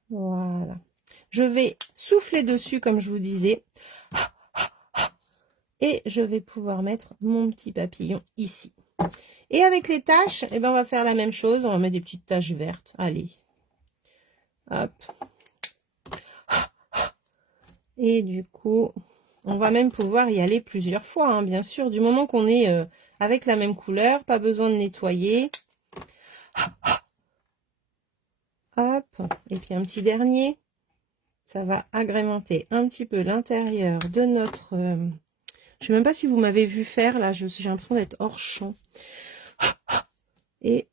Voilà. Je vais souffler dessus, comme je vous disais. Et je vais pouvoir mettre mon petit papillon ici. Et avec les taches, eh ben, on va faire la même chose. On va mettre des petites taches vertes. Allez. Hop. Et du coup, on va même pouvoir y aller plusieurs fois, hein, bien sûr. Du moment qu'on est avec la même couleur, pas besoin de nettoyer. Hop. Et puis un petit dernier. Ça va agrémenter un petit peu l'intérieur de notre... je ne sais même pas si vous m'avez vu faire, là. J'ai l'impression d'être hors champ. Et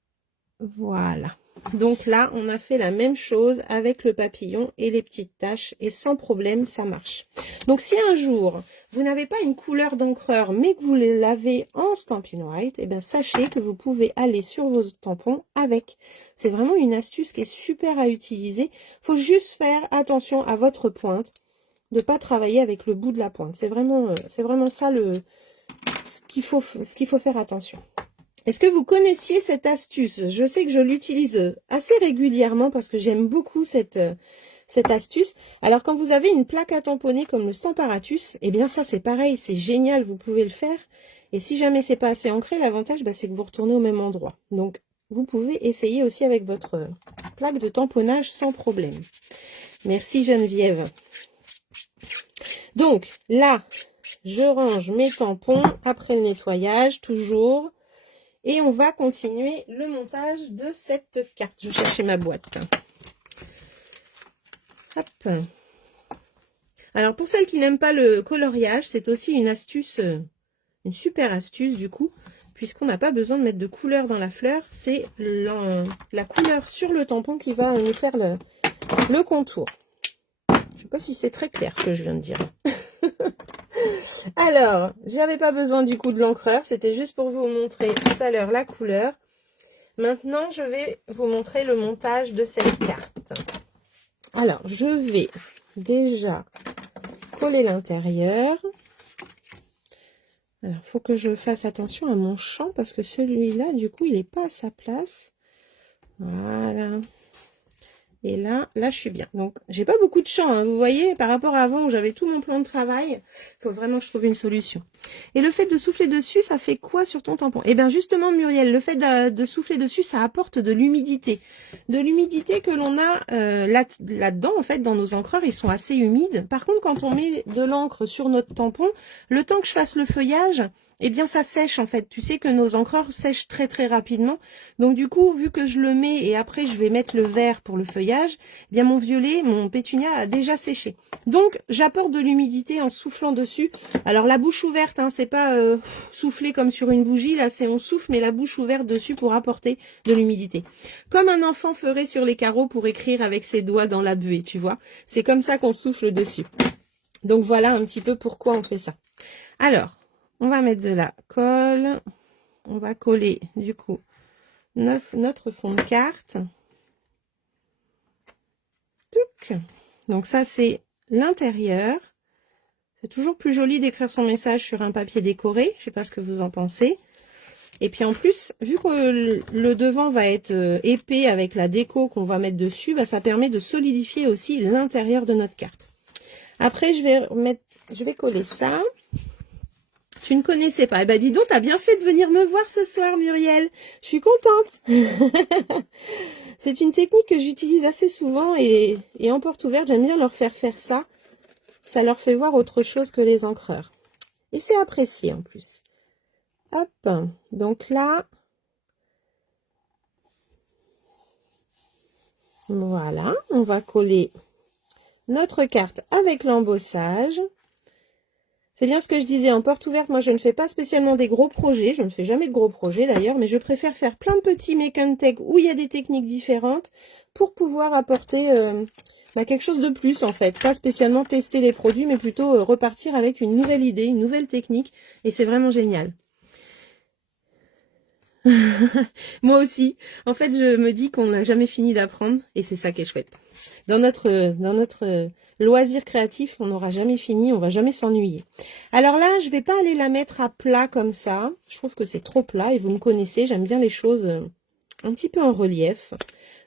voilà. Donc là, on a fait la même chose avec le papillon et les petites taches. Et sans problème, ça marche. Donc si un jour, vous n'avez pas une couleur d'encreur, mais que vous les lavez en Stampin' White, eh bien sachez que vous pouvez aller sur vos tampons avec. C'est vraiment une astuce qui est super à utiliser. Il faut juste faire attention à votre pointe, de ne pas travailler avec le bout de la pointe. C'est vraiment ça ce qu'il faut faire attention. Est-ce que vous connaissiez cette astuce? Je sais que je l'utilise assez régulièrement parce que j'aime beaucoup cette astuce. Alors, quand vous avez une plaque à tamponner comme le Stamparatus, eh bien ça, c'est pareil, c'est génial, vous pouvez le faire. Et si jamais c'est pas assez ancré, l'avantage, c'est que vous retournez au même endroit. Donc, vous pouvez essayer aussi avec votre plaque de tamponnage sans problème. Merci Geneviève. Donc là, je range mes tampons après le nettoyage, toujours. Et on va continuer le montage de cette carte. Je cherchais ma boîte. Hop. Alors pour celles qui n'aiment pas le coloriage, c'est aussi une astuce, une super astuce du coup, puisqu'on n'a pas besoin de mettre de couleur dans la fleur. C'est la couleur sur le tampon qui va nous faire le contour. Je ne sais pas si c'est très clair ce que je viens de dire. Alors, j'avais pas besoin du coup de l'encreur, c'était juste pour vous montrer tout à l'heure la couleur. Maintenant, je vais vous montrer le montage de cette carte. Alors, je vais déjà coller l'intérieur. Alors, il faut que je fasse attention à mon champ parce que celui-là, du coup, il n'est pas à sa place. Voilà. Et là, je suis bien. Donc, j'ai pas beaucoup de champ, hein. Vous voyez, par rapport à avant où j'avais tout mon plan de travail, il faut vraiment que je trouve une solution. Et le fait de souffler dessus, ça fait quoi sur ton tampon? Eh bien, justement, Muriel, le fait de souffler dessus, ça apporte de l'humidité. De l'humidité que l'on a là-dedans, en fait, dans nos encreurs, ils sont assez humides. Par contre, quand on met de l'encre sur notre tampon, le temps que je fasse le feuillage, eh bien ça sèche en fait. Tu sais que nos encreurs sèchent très très rapidement. Donc du coup, vu que je le mets et après je vais mettre le vert pour le feuillage, eh bien mon violet, mon pétunia a déjà séché. Donc j'apporte de l'humidité en soufflant dessus. Alors la bouche ouverte, hein, c'est pas souffler comme sur une bougie, là c'est on souffle mais la bouche ouverte dessus pour apporter de l'humidité. Comme un enfant ferait sur les carreaux pour écrire avec ses doigts dans la buée, tu vois. C'est comme ça qu'on souffle dessus. Donc voilà un petit peu pourquoi on fait ça. Alors, on va mettre de la colle. On va coller du coup notre fond de carte. Touc. Donc ça c'est l'intérieur. C'est toujours plus joli d'écrire son message sur un papier décoré. Je sais pas ce que vous en pensez. Et puis en plus, vu que le devant va être épais avec la déco qu'on va mettre dessus, bah, ça permet de solidifier aussi l'intérieur de notre carte. Après, je vais coller ça. Tu ne connaissais pas. Eh ben, dis donc, t'as bien fait de venir me voir ce soir, Muriel. Je suis contente. C'est une technique que j'utilise assez souvent et en porte ouverte, j'aime bien leur faire ça. Ça leur fait voir autre chose que les encreurs. Et c'est apprécié en plus. Hop. Donc là, voilà, on va coller notre carte avec l'embossage. C'est bien ce que je disais, en porte ouverte, moi je ne fais pas spécialement des gros projets, je ne fais jamais de gros projets d'ailleurs, mais je préfère faire plein de petits make and take où il y a des techniques différentes pour pouvoir apporter quelque chose de plus en fait. Pas spécialement tester les produits, mais plutôt repartir avec une nouvelle idée, une nouvelle technique, et c'est vraiment génial. Moi aussi, en fait je me dis qu'on n'a jamais fini d'apprendre, et c'est ça qui est chouette. Dans notre loisir créatif, on n'aura jamais fini, on va jamais s'ennuyer. Alors là, je vais pas aller la mettre à plat comme ça. Je trouve que c'est trop plat et vous me connaissez, j'aime bien les choses un petit peu en relief.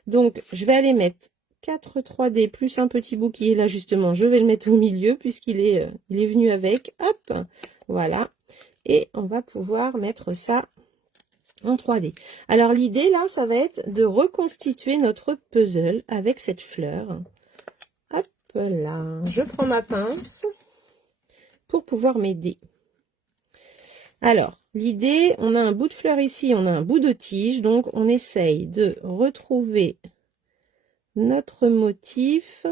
Donc, je vais aller mettre 4 3D plus un petit bout qui est là justement. Je vais le mettre au milieu puisqu'il est venu avec. Hop, voilà. Et on va pouvoir mettre ça en 3D. Alors l'idée là, ça va être de reconstituer notre puzzle avec cette fleur. Hop là, je prends ma pince pour pouvoir m'aider. Alors, l'idée, on a un bout de fleur ici, on a un bout de tige, donc on essaye de retrouver notre motif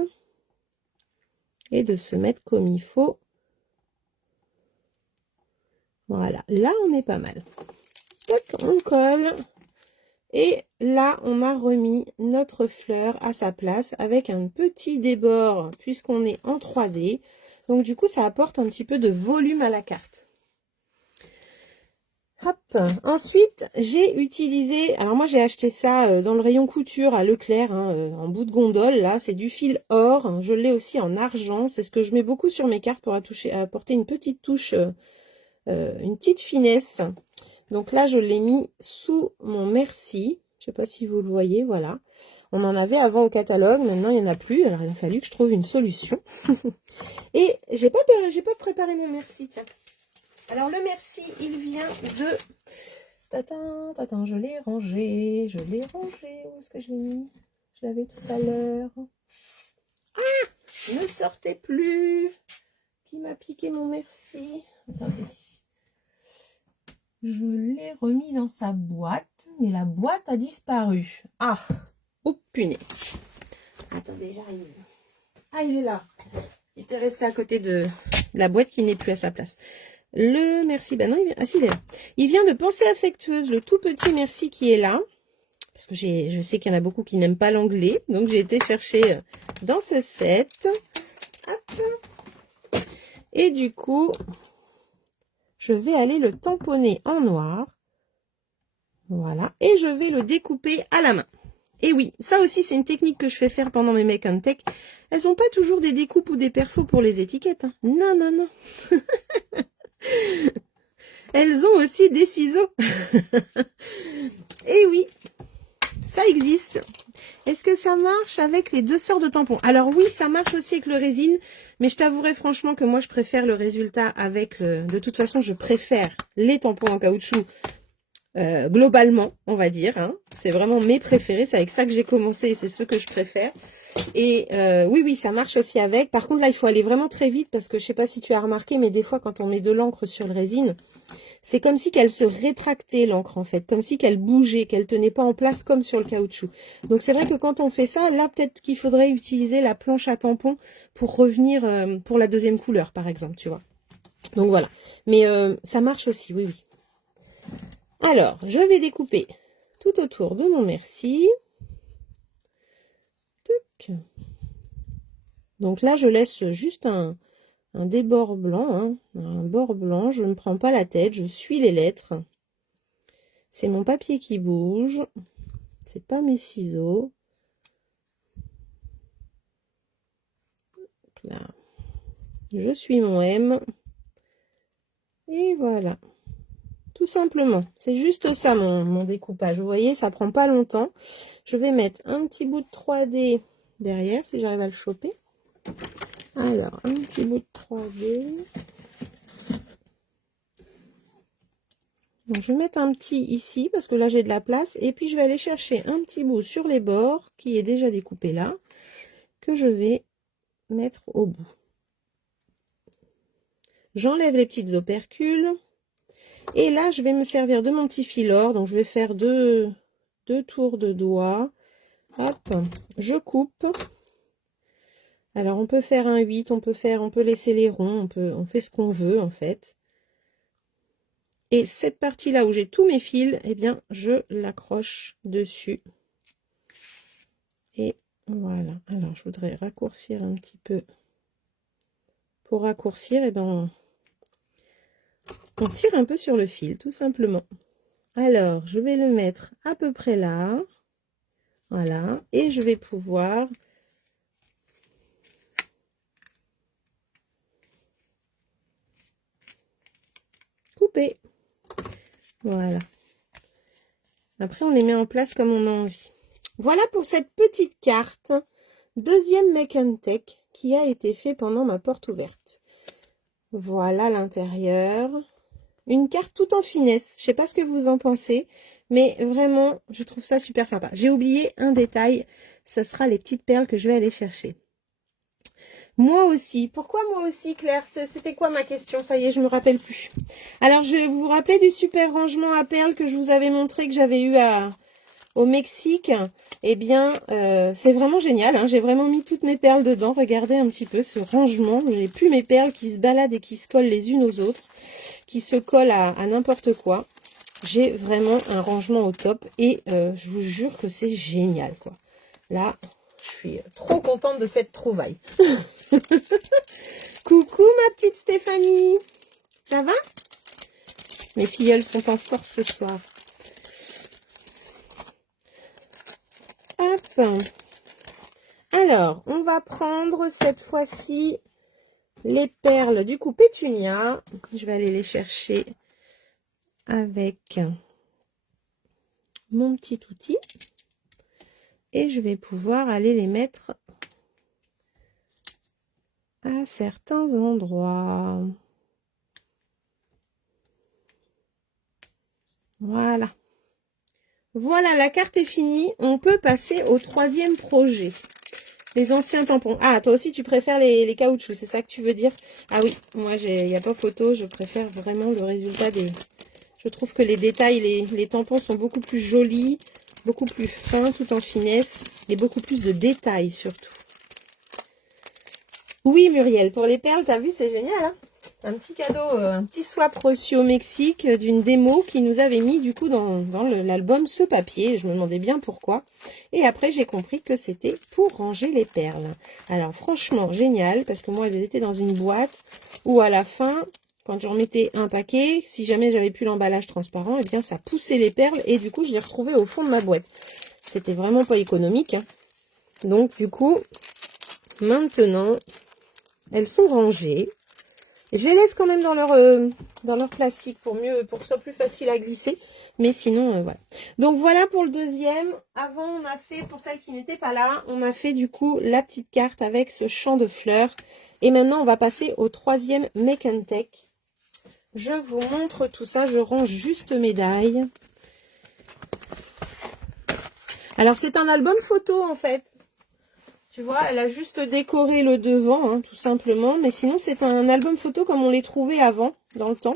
et de se mettre comme il faut. Voilà, là on est pas mal. Tac, on colle. Et là, on a remis notre fleur à sa place avec un petit débord puisqu'on est en 3D. Donc du coup, ça apporte un petit peu de volume à la carte. Hop. Ensuite, j'ai utilisé, alors moi j'ai acheté ça dans le rayon couture à Leclerc, hein, en bout de gondole, là, c'est du fil or. Je l'ai aussi en argent, c'est ce que je mets beaucoup sur mes cartes pour apporter une petite touche, une petite finesse. Donc là, je l'ai mis sous mon merci. Je sais pas si vous le voyez, voilà. On en avait avant au catalogue, maintenant il n'y en a plus. Alors il a fallu que je trouve une solution. Et j'ai pas préparé mon merci, tiens. Alors le merci, il vient de Attends, je l'ai rangé. Où est-ce que je l'ai mis? Je l'avais tout à l'heure. Ah! Ne sortez plus. Qui m'a piqué mon merci? Attendez. Je l'ai remis dans sa boîte, mais la boîte a disparu. Ah! Oh punaise. Attendez, j'arrive. Ah, il est là. Il était resté à côté de la boîte qui n'est plus à sa place. Le merci, ben non, il vient, ah si, il est là. Il vient de Pensée affectueuse, le tout petit merci qui est là. Parce que je sais qu'il y en a beaucoup qui n'aiment pas l'anglais. Donc, j'ai été chercher dans ce set. Hop. Et du coup, je vais aller le tamponner en noir. Voilà. Et je vais le découper à la main. Et oui, ça aussi, c'est une technique que je fais faire pendant mes Make and Take. Elles n'ont pas toujours des découpes ou des perfos pour les étiquettes. Hein. Non, non, non. Elles ont aussi des ciseaux. Et oui, ça existe. Est-ce que ça marche avec les deux sortes de tampons? Alors oui, ça marche aussi avec le résine, mais je t'avouerai franchement que moi, je préfère le résultat avec le... De toute façon, je préfère les tampons en caoutchouc globalement, on va dire. Hein. C'est vraiment mes préférés. C'est avec ça que j'ai commencé et c'est ceux que je préfère. Et oui, ça marche aussi avec. Par contre, là, il faut aller vraiment très vite parce que je sais pas si tu as remarqué, mais des fois, quand on met de l'encre sur le résine, c'est comme si qu'elle se rétractait, l'encre, en fait. Comme si qu'elle bougeait, qu'elle tenait pas en place comme sur le caoutchouc. Donc, c'est vrai que quand on fait ça, là, peut-être qu'il faudrait utiliser la planche à tampon pour revenir pour la deuxième couleur, par exemple, tu vois. Donc, voilà. Mais ça marche aussi, oui. Alors, je vais découper tout autour de mon merci. Tuc. Donc là, je laisse juste un débord blanc, hein, un bord blanc. Je ne prends pas la tête, je suis les lettres. C'est mon papier qui bouge. C'est pas mes ciseaux. Là. Je suis mon M. Et voilà. Tout simplement. C'est juste ça mon découpage. Vous voyez, ça prend pas longtemps. Je vais mettre un petit bout de 3D derrière, si j'arrive à le choper. Alors, un petit bout de 3D. Donc, je vais mettre un petit ici, parce que là, j'ai de la place. Et puis, je vais aller chercher un petit bout sur les bords, qui est déjà découpé là, que je vais mettre au bout. J'enlève les petites opercules. Et là, je vais me servir de mon petit filor. Donc, je vais faire deux tours de doigts. Hop, je coupe. Alors, on peut faire un 8, on peut laisser les ronds, on fait ce qu'on veut, en fait. Et cette partie-là où j'ai tous mes fils, eh bien, je l'accroche dessus. Et voilà. Alors, je voudrais raccourcir un petit peu. Pour raccourcir, eh ben, on tire un peu sur le fil, tout simplement. Alors, je vais le mettre à peu près là. Voilà. Et je vais pouvoir couper. Voilà. Après, on les met en place comme on a envie. Voilà pour cette petite carte. Deuxième Make and Take qui a été fait pendant ma porte ouverte. Voilà l'intérieur. Une carte tout en finesse. Je sais pas ce que vous en pensez, mais vraiment, je trouve ça super sympa. J'ai oublié un détail. Ce sera les petites perles que je vais aller chercher. Moi aussi. Pourquoi moi aussi, Claire? C'était quoi ma question? Ça y est, je me rappelle plus. Alors, je vais vous rappeler du super rangement à perles que je vous avais montré que j'avais eu au Mexique. Eh bien, c'est vraiment génial. Hein. J'ai vraiment mis toutes mes perles dedans. Regardez un petit peu ce rangement. J'ai plus mes perles qui se baladent et qui se collent les unes aux autres, qui se collent à n'importe quoi. J'ai vraiment un rangement au top et je vous jure que c'est génial, quoi. Là, je suis trop contente de cette trouvaille. Coucou ma petite Stéphanie. Ça va? Mes filleuls sont en force ce soir. Hop. Alors, on va prendre cette fois-ci les perles du coup Pétunia. Je vais aller les chercher avec mon petit outil. Et je vais pouvoir aller les mettre à certains endroits. Voilà. Voilà, la carte est finie. On peut passer au troisième projet. Les anciens tampons. Ah, toi aussi, tu préfères les caoutchoucs, c'est ça que tu veux dire? Ah oui, moi, il n'y a pas photo. Je préfère vraiment le résultat des... Je trouve que les détails, les tampons sont beaucoup plus jolis, beaucoup plus fins, tout en finesse, et beaucoup plus de détails, surtout. Oui, Muriel, pour les perles, t'as vu, c'est génial, hein? Un petit cadeau, un petit swap reçu au Mexique d'une démo qui nous avait mis du coup dans l'album ce papier. Je me demandais bien pourquoi. Et après, j'ai compris que c'était pour ranger les perles. Alors franchement, génial, parce que moi, elles étaient dans une boîte où à la fin, quand je remettais un paquet, si jamais j'avais plus l'emballage transparent, eh bien ça poussait les perles et du coup, je les retrouvais au fond de ma boîte. C'était vraiment pas économique, hein. Donc du coup, maintenant, elles sont rangées. Je les laisse quand même dans leur plastique pour que ce soit plus facile à glisser. Mais sinon, voilà. Donc voilà pour le deuxième. Avant, on a fait, pour celles qui n'étaient pas là, on a fait du coup la petite carte avec ce champ de fleurs. Et maintenant, on va passer au troisième Make and Take. Je vous montre tout ça. Je range juste mes dailles. Alors, c'est un album photo en fait. Tu vois, elle a juste décoré le devant, hein, tout simplement. Mais sinon, c'est un album photo comme on les trouvait avant, dans le temps.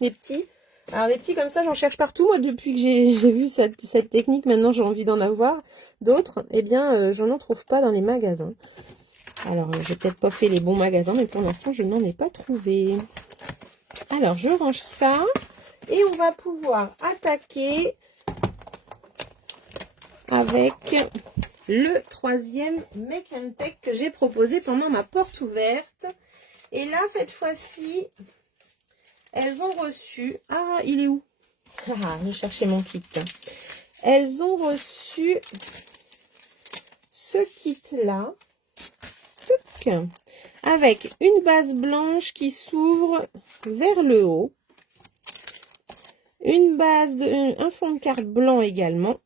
Les petits. Alors, les petits comme ça, j'en cherche partout. Moi, depuis que j'ai vu cette technique, maintenant, j'ai envie d'en avoir d'autres. Eh bien, j'en trouve pas dans les magasins. Alors, j'ai peut-être pas fait les bons magasins, mais pour l'instant, je n'en ai pas trouvé. Alors, je range ça. Et on va pouvoir attaquer avec... le troisième Make and Take que j'ai proposé pendant ma porte ouverte. Et là, cette fois-ci, elles ont reçu... Ah, il est où? Ah, je cherchais mon kit. Elles ont reçu ce kit-là. Avec une base blanche qui s'ouvre vers le haut. Une base un fond de carte blanc également.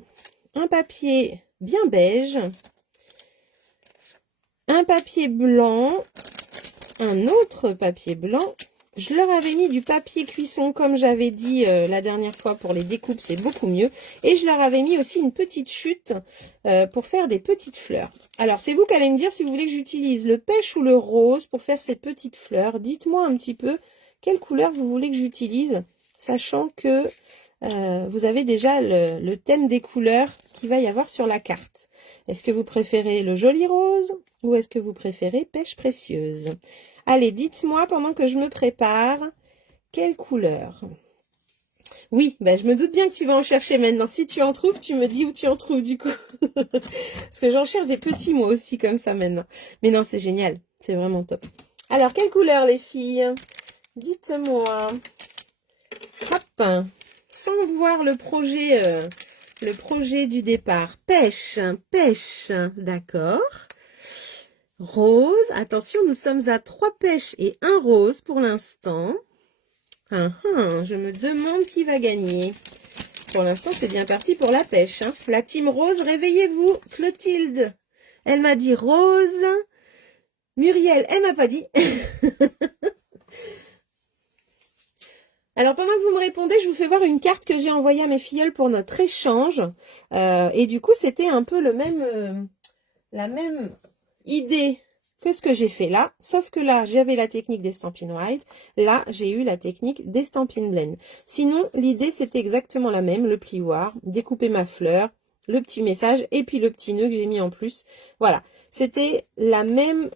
Un papier bien beige. Un papier blanc, un autre papier blanc. Je leur avais mis du papier cuisson comme j'avais dit la dernière fois pour les découpes, c'est beaucoup mieux. Et je leur avais mis aussi une petite chute pour faire des petites fleurs. Alors c'est vous qui allez me dire si vous voulez que j'utilise le pêche ou le rose pour faire ces petites fleurs. Dites-moi un petit peu quelle couleur vous voulez que j'utilise, sachant que vous avez déjà le thème des couleurs qu'il va y avoir sur la carte. Est-ce que vous préférez le joli rose ou est-ce que vous préférez pêche précieuse? Allez, dites-moi pendant que je me prépare, quelle couleur? Oui, ben, je me doute bien que tu vas en chercher maintenant. Si tu en trouves, tu me dis où tu en trouves du coup. Parce que j'en cherche des petits moi aussi comme ça maintenant. Mais non, c'est génial. C'est vraiment top. Alors, quelle couleur les filles? Dites-moi. Hop. Sans voir le projet du départ. Pêche, pêche, d'accord. Rose, attention, nous sommes à 3 pêches et 1 rose pour l'instant. Je me demande qui va gagner. Pour l'instant, c'est bien parti pour la pêche. Hein. La team rose, réveillez-vous. Clotilde, elle m'a dit rose. Muriel, elle m'a pas dit. Alors, pendant que vous me répondez, je vous fais voir une carte que j'ai envoyée à mes filleuls pour notre échange. Et du coup, c'était un peu la même idée que ce que j'ai fait là. Sauf que là, j'avais la technique des Stampin' White. Là, j'ai eu la technique des Stampin' Blend. Sinon, l'idée, c'était exactement la même. Le plioir, découper ma fleur, le petit message et puis le petit nœud que j'ai mis en plus. Voilà, c'était la même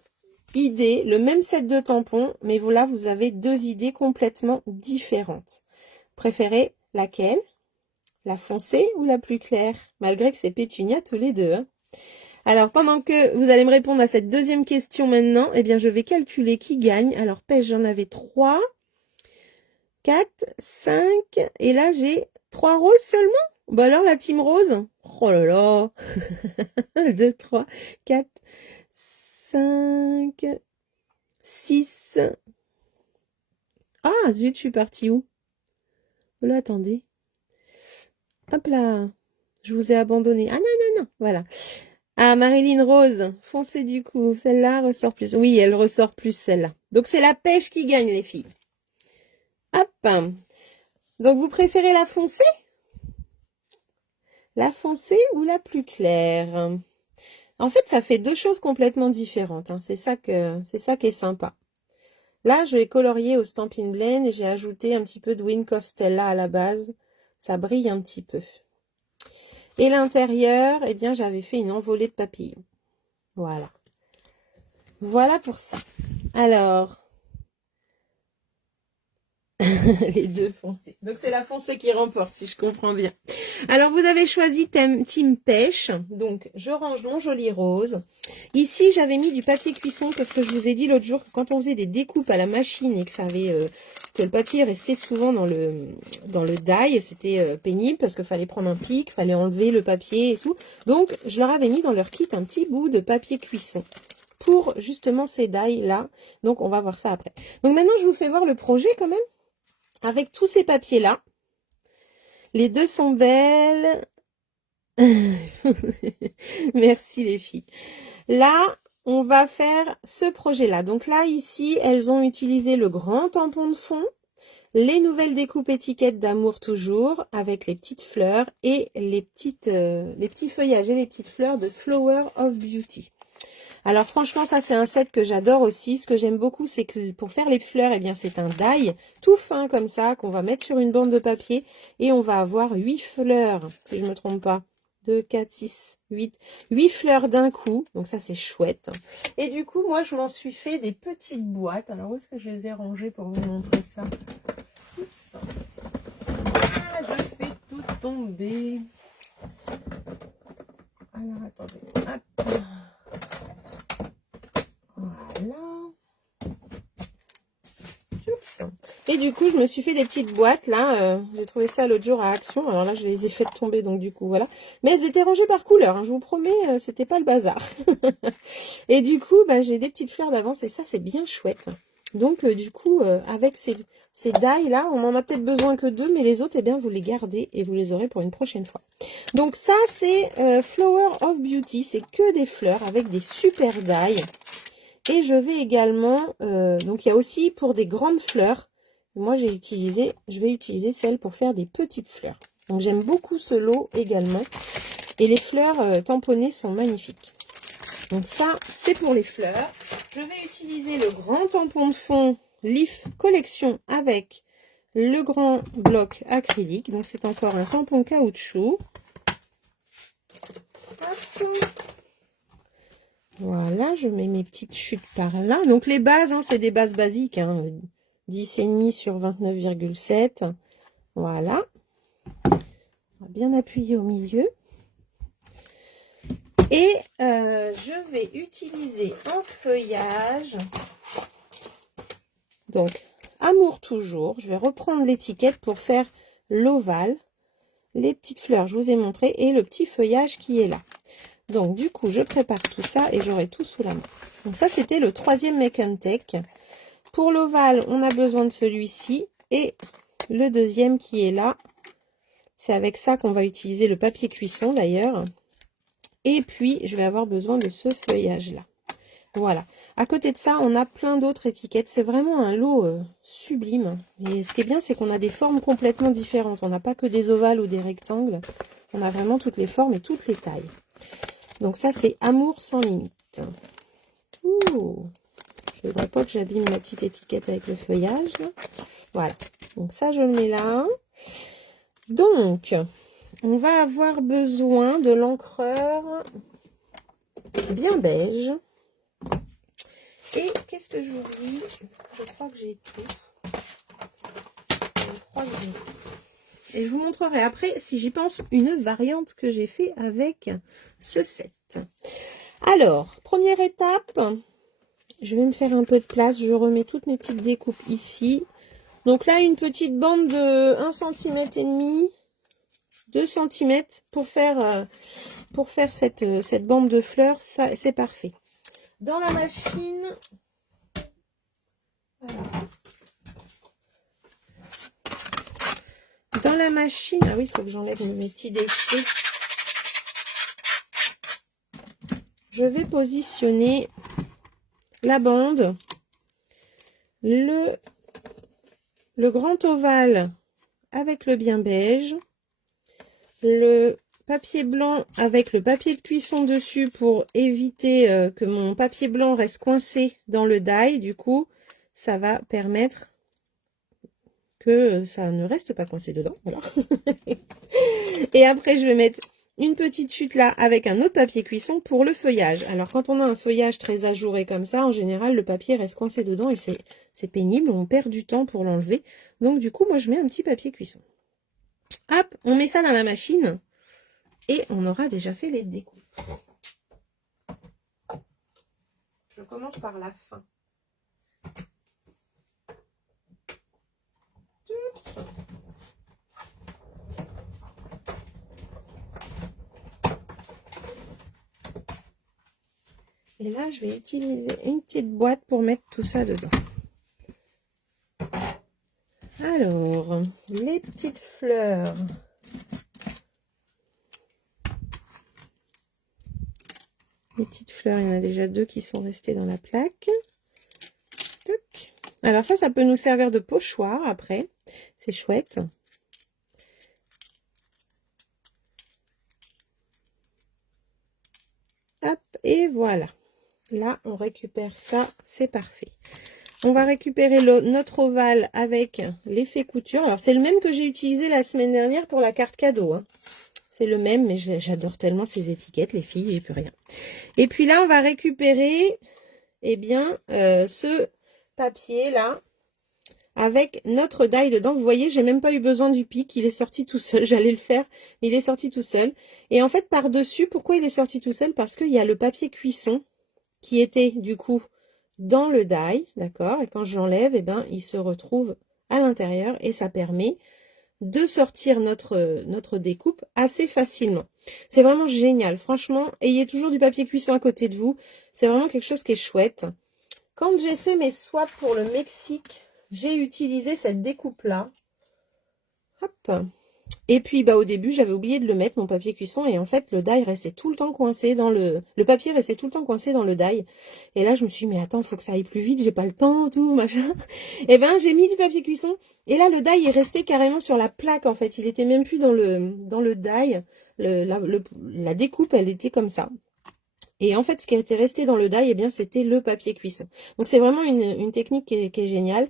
idée, le même set de tampons, mais voilà, vous avez 2 idées complètement différentes. Préférez laquelle? La foncée ou la plus claire? Malgré que c'est pétunia tous les deux. Hein. Alors, pendant que vous allez me répondre à cette deuxième question maintenant, eh bien, je vais calculer qui gagne. Alors, pêche, j'en avais 3, 4, 5, et là, j'ai 3 roses seulement? Bah alors, la team rose? Oh là là 2, 3, 4, 5, 6. Ah, zut, je suis partie où? Oh là, attendez. Hop là. Je vous ai abandonné. Ah non, non, non. Voilà. Ah, Marilyn Rose. Foncez du coup. Celle-là ressort plus. Oui, elle ressort plus, celle-là. Donc, c'est la pêche qui gagne, les filles. Hop. Donc, vous préférez la foncée? La foncée ou la plus claire? En fait, ça fait deux choses complètement différentes, hein. C'est ça qui est sympa. Là, je vais colorier au Stampin' Blend et j'ai ajouté un petit peu de Wink of Stella à la base. Ça brille un petit peu. Et l'intérieur, eh bien, j'avais fait une envolée de papillons. Voilà. Voilà pour ça. Alors, les deux foncés. Donc, c'est la foncée qui remporte, si je comprends bien. Alors, vous avez choisi Team Pêche. Donc, je range mon joli rose. Ici, j'avais mis du papier cuisson parce que je vous ai dit l'autre jour que quand on faisait des découpes à la machine et que ça avait que le papier restait souvent dans le die, c'était pénible parce qu'il fallait prendre un pic, fallait enlever le papier et tout. Donc, je leur avais mis dans leur kit un petit bout de papier cuisson pour justement ces die là. Donc, on va voir ça après. Donc, maintenant, je vous fais voir le projet quand même avec tous ces papiers là. Les deux sont belles. Merci les filles. Là, on va faire ce projet-là. Donc là, ici, elles ont utilisé le grand tampon de fond, les nouvelles découpes étiquettes d'amour toujours, avec les petites fleurs et les petits feuillages et les petites fleurs de Flower of Beauty. Alors franchement, ça c'est un set que j'adore aussi. Ce que j'aime beaucoup, c'est que pour faire les fleurs, eh bien c'est un die tout fin comme ça, qu'on va mettre sur une bande de papier. Et on va avoir 8 fleurs, si je ne me trompe pas. 2, 4, 6, 8. 8 fleurs d'un coup. Donc ça c'est chouette. Et du coup, moi je m'en suis fait des petites boîtes. Alors où est-ce que je les ai rangées pour vous montrer ça? Oups. Ah, je fais tout tomber. Alors attendez. Hop. Voilà. Oups. Et du coup, je me suis fait des petites boîtes là. J'ai trouvé ça l'autre jour à Action. Alors là, je les ai faites tomber, donc du coup, voilà. Mais elles étaient rangées par couleur, hein, je vous promets, c'était pas le bazar. Et du coup, bah, j'ai des petites fleurs d'avance et ça, c'est bien chouette. Donc, du coup, avec ces die là, on en a peut-être besoin que 2, mais les autres, eh bien, vous les gardez et vous les aurez pour une prochaine fois. Donc ça, c'est Flower of Beauty. C'est que des fleurs avec des super die. Et je vais également, donc il y a aussi pour des grandes fleurs, moi je vais utiliser celle pour faire des petites fleurs. Donc j'aime beaucoup ce lot également. Et les fleurs tamponnées sont magnifiques. Donc ça, c'est pour les fleurs. Je vais utiliser le grand tampon de fond Leaf Collection avec le grand bloc acrylique. Donc c'est encore un tampon caoutchouc. Hop. Voilà, je mets mes petites chutes par là. Donc les bases, hein, c'est des bases basiques. Hein, 10,5 sur 29,7. Voilà. On va bien appuyer au milieu. Et je vais utiliser en feuillage. Donc, Amour toujours. Je vais reprendre l'étiquette pour faire l'ovale. Les petites fleurs, je vous ai montré. Et le petit feuillage qui est là. Donc, du coup, je prépare tout ça et j'aurai tout sous la main. Donc, ça, c'était le troisième Make and Take. Pour l'ovale, on a besoin de celui-ci. Et le deuxième qui est là, c'est avec ça qu'on va utiliser le papier cuisson, d'ailleurs. Et puis, je vais avoir besoin de ce feuillage-là. Voilà. À côté de ça, on a plein d'autres étiquettes. C'est vraiment un lot sublime. Et ce qui est bien, c'est qu'on a des formes complètement différentes. On n'a pas que des ovales ou des rectangles. On a vraiment toutes les formes et toutes les tailles. Donc ça, c'est Amour sans limite. Ouh. Je ne voudrais pas que j'abîme ma petite étiquette avec le feuillage. Voilà. Donc ça, je le mets là. Donc, on va avoir besoin de l'encreur bien beige. Et qu'est-ce que j'oublie? Je crois que j'ai tout. Et je vous montrerai après, si j'y pense, une variante que j'ai fait avec ce set. Alors, première étape, je vais me faire un peu de place. Je remets toutes mes petites découpes ici. Donc là, une petite bande de 1,5 cm, 2 cm pour faire cette bande de fleurs. Ça, c'est parfait. Dans la machine, voilà. Dans la machine, ah oui, il faut que j'enlève mes petits déchets. Je vais positionner la bande, le grand ovale avec le bien beige, le papier blanc avec le papier de cuisson dessus pour éviter que mon papier blanc reste coincé dans le die. Du coup, ça va permettre que ça ne reste pas coincé dedans. Voilà. Et après, je vais mettre une petite chute là avec un autre papier cuisson pour le feuillage. Alors, quand on a un feuillage très ajouré comme ça, en général, le papier reste coincé dedans et c'est pénible. On perd du temps pour l'enlever. Donc, du coup, moi, je mets un petit papier cuisson. Hop, on met ça dans la machine et on aura déjà fait les découpes. Je commence par la fin. Oups. Et là, je vais utiliser une petite boîte pour mettre tout ça dedans. Alors, les petites fleurs. Les petites fleurs, il y en a déjà 2 qui sont restées dans la plaque. Toc. Alors ça peut nous servir de pochoir après. C'est chouette. Hop, et voilà. Là, on récupère ça, c'est parfait. On va récupérer notre ovale avec l'effet couture. Alors, c'est le même que j'ai utilisé la semaine dernière pour la carte cadeau. Hein. C'est le même, mais j'adore tellement ces étiquettes, les filles, j'ai plus rien. Et puis là, on va récupérer, eh bien, ce papier-là, avec notre die dedans. Vous voyez, j'ai même pas eu besoin du pic, il est sorti tout seul. J'allais le faire, mais il est sorti tout seul. Et en fait, par-dessus, pourquoi il est sorti tout seul? Parce qu'il y a le papier cuisson qui était, du coup, dans le die, d'accord? Et quand je l'enlève, eh ben, il se retrouve à l'intérieur et ça permet de sortir notre découpe assez facilement. C'est vraiment génial. Franchement, ayez toujours du papier cuisson à côté de vous. C'est vraiment quelque chose qui est chouette. Quand j'ai fait mes swaps pour le Mexique, j'ai utilisé cette découpe-là. Hop. Et puis, au début, j'avais oublié de le mettre, mon papier cuisson. Et en fait, le die restait tout le temps coincé dans le papier restait tout le temps coincé dans le die. Et là, je me suis dit, mais attends, il faut que ça aille plus vite. J'ai pas le temps, tout, machin. Et ben, j'ai mis du papier cuisson. Et là, le die est resté carrément sur la plaque, en fait. Il était même plus dans le die. La découpe, elle était comme ça. Et en fait, ce qui était resté dans le die, eh bien, c'était le papier cuisson. Donc, c'est vraiment une technique qui est géniale.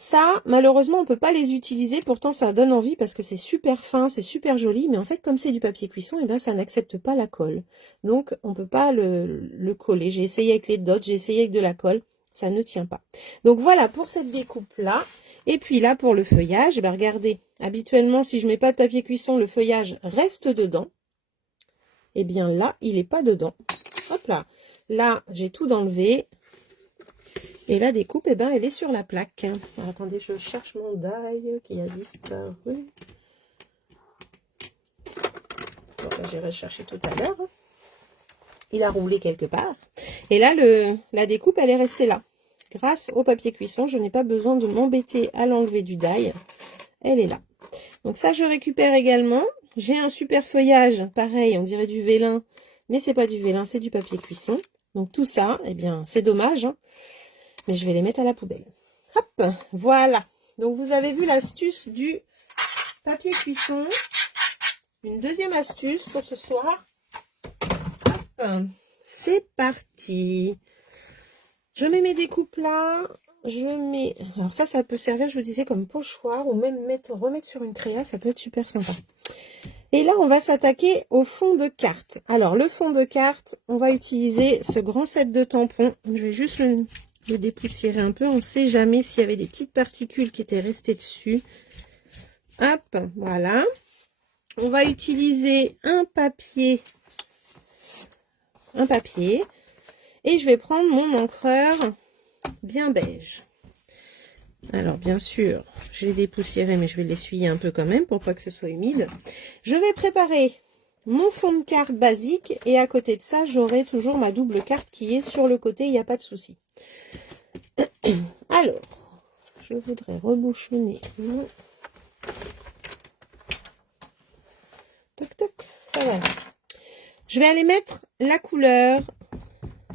Ça, malheureusement, on peut pas les utiliser. Pourtant, ça donne envie parce que c'est super fin, c'est super joli. Mais en fait, comme c'est du papier cuisson, eh bien, ça n'accepte pas la colle. Donc, on peut pas le coller. J'ai essayé avec les dots, j'ai essayé avec de la colle. Ça ne tient pas. Donc, voilà pour cette découpe-là. Et puis là, pour le feuillage, regardez. Habituellement, si je mets pas de papier cuisson, le feuillage reste dedans. Eh bien, là, il n'est pas dedans. Hop là. Là, j'ai tout enlevé. Et la découpe, eh ben, elle est sur la plaque. Alors, attendez, je cherche mon die qui a disparu. Bon, j'irai chercher tout à l'heure. Il a roulé quelque part. Et là, la découpe, elle est restée là. Grâce au papier cuisson, je n'ai pas besoin de m'embêter à l'enlever du die. Elle est là. Donc ça, je récupère également. J'ai un super feuillage. Pareil, on dirait du vélin. Mais c'est pas du vélin, c'est du papier cuisson. Donc tout ça, eh bien, c'est dommage. Hein. Mais je vais les mettre à la poubelle. Hop, voilà. Donc, vous avez vu l'astuce du papier cuisson. Une deuxième astuce pour ce soir. Hop, c'est parti. Je mets mes découpes là. Je mets... Alors ça peut servir, je vous disais, comme pochoir ou même remettre sur une créa. Ça peut être super sympa. Et là, on va s'attaquer au fond de carte. Alors, le fond de carte, on va utiliser ce grand set de tampons. Je vais juste le dépoussiérer un peu. On ne sait jamais s'il y avait des petites particules qui étaient restées dessus. Hop, voilà. On va utiliser un papier. Et je vais prendre mon encreur bien beige. Alors, bien sûr, j'ai dépoussiéré, mais je vais l'essuyer un peu quand même pour pas que ce soit humide. Je vais préparer mon fond de carte basique. Et à côté de ça, j'aurai toujours ma double carte qui est sur le côté. Il n'y a pas de souci. Alors, je voudrais rebouchonner mon... Toc toc, ça va. Je vais aller mettre la couleur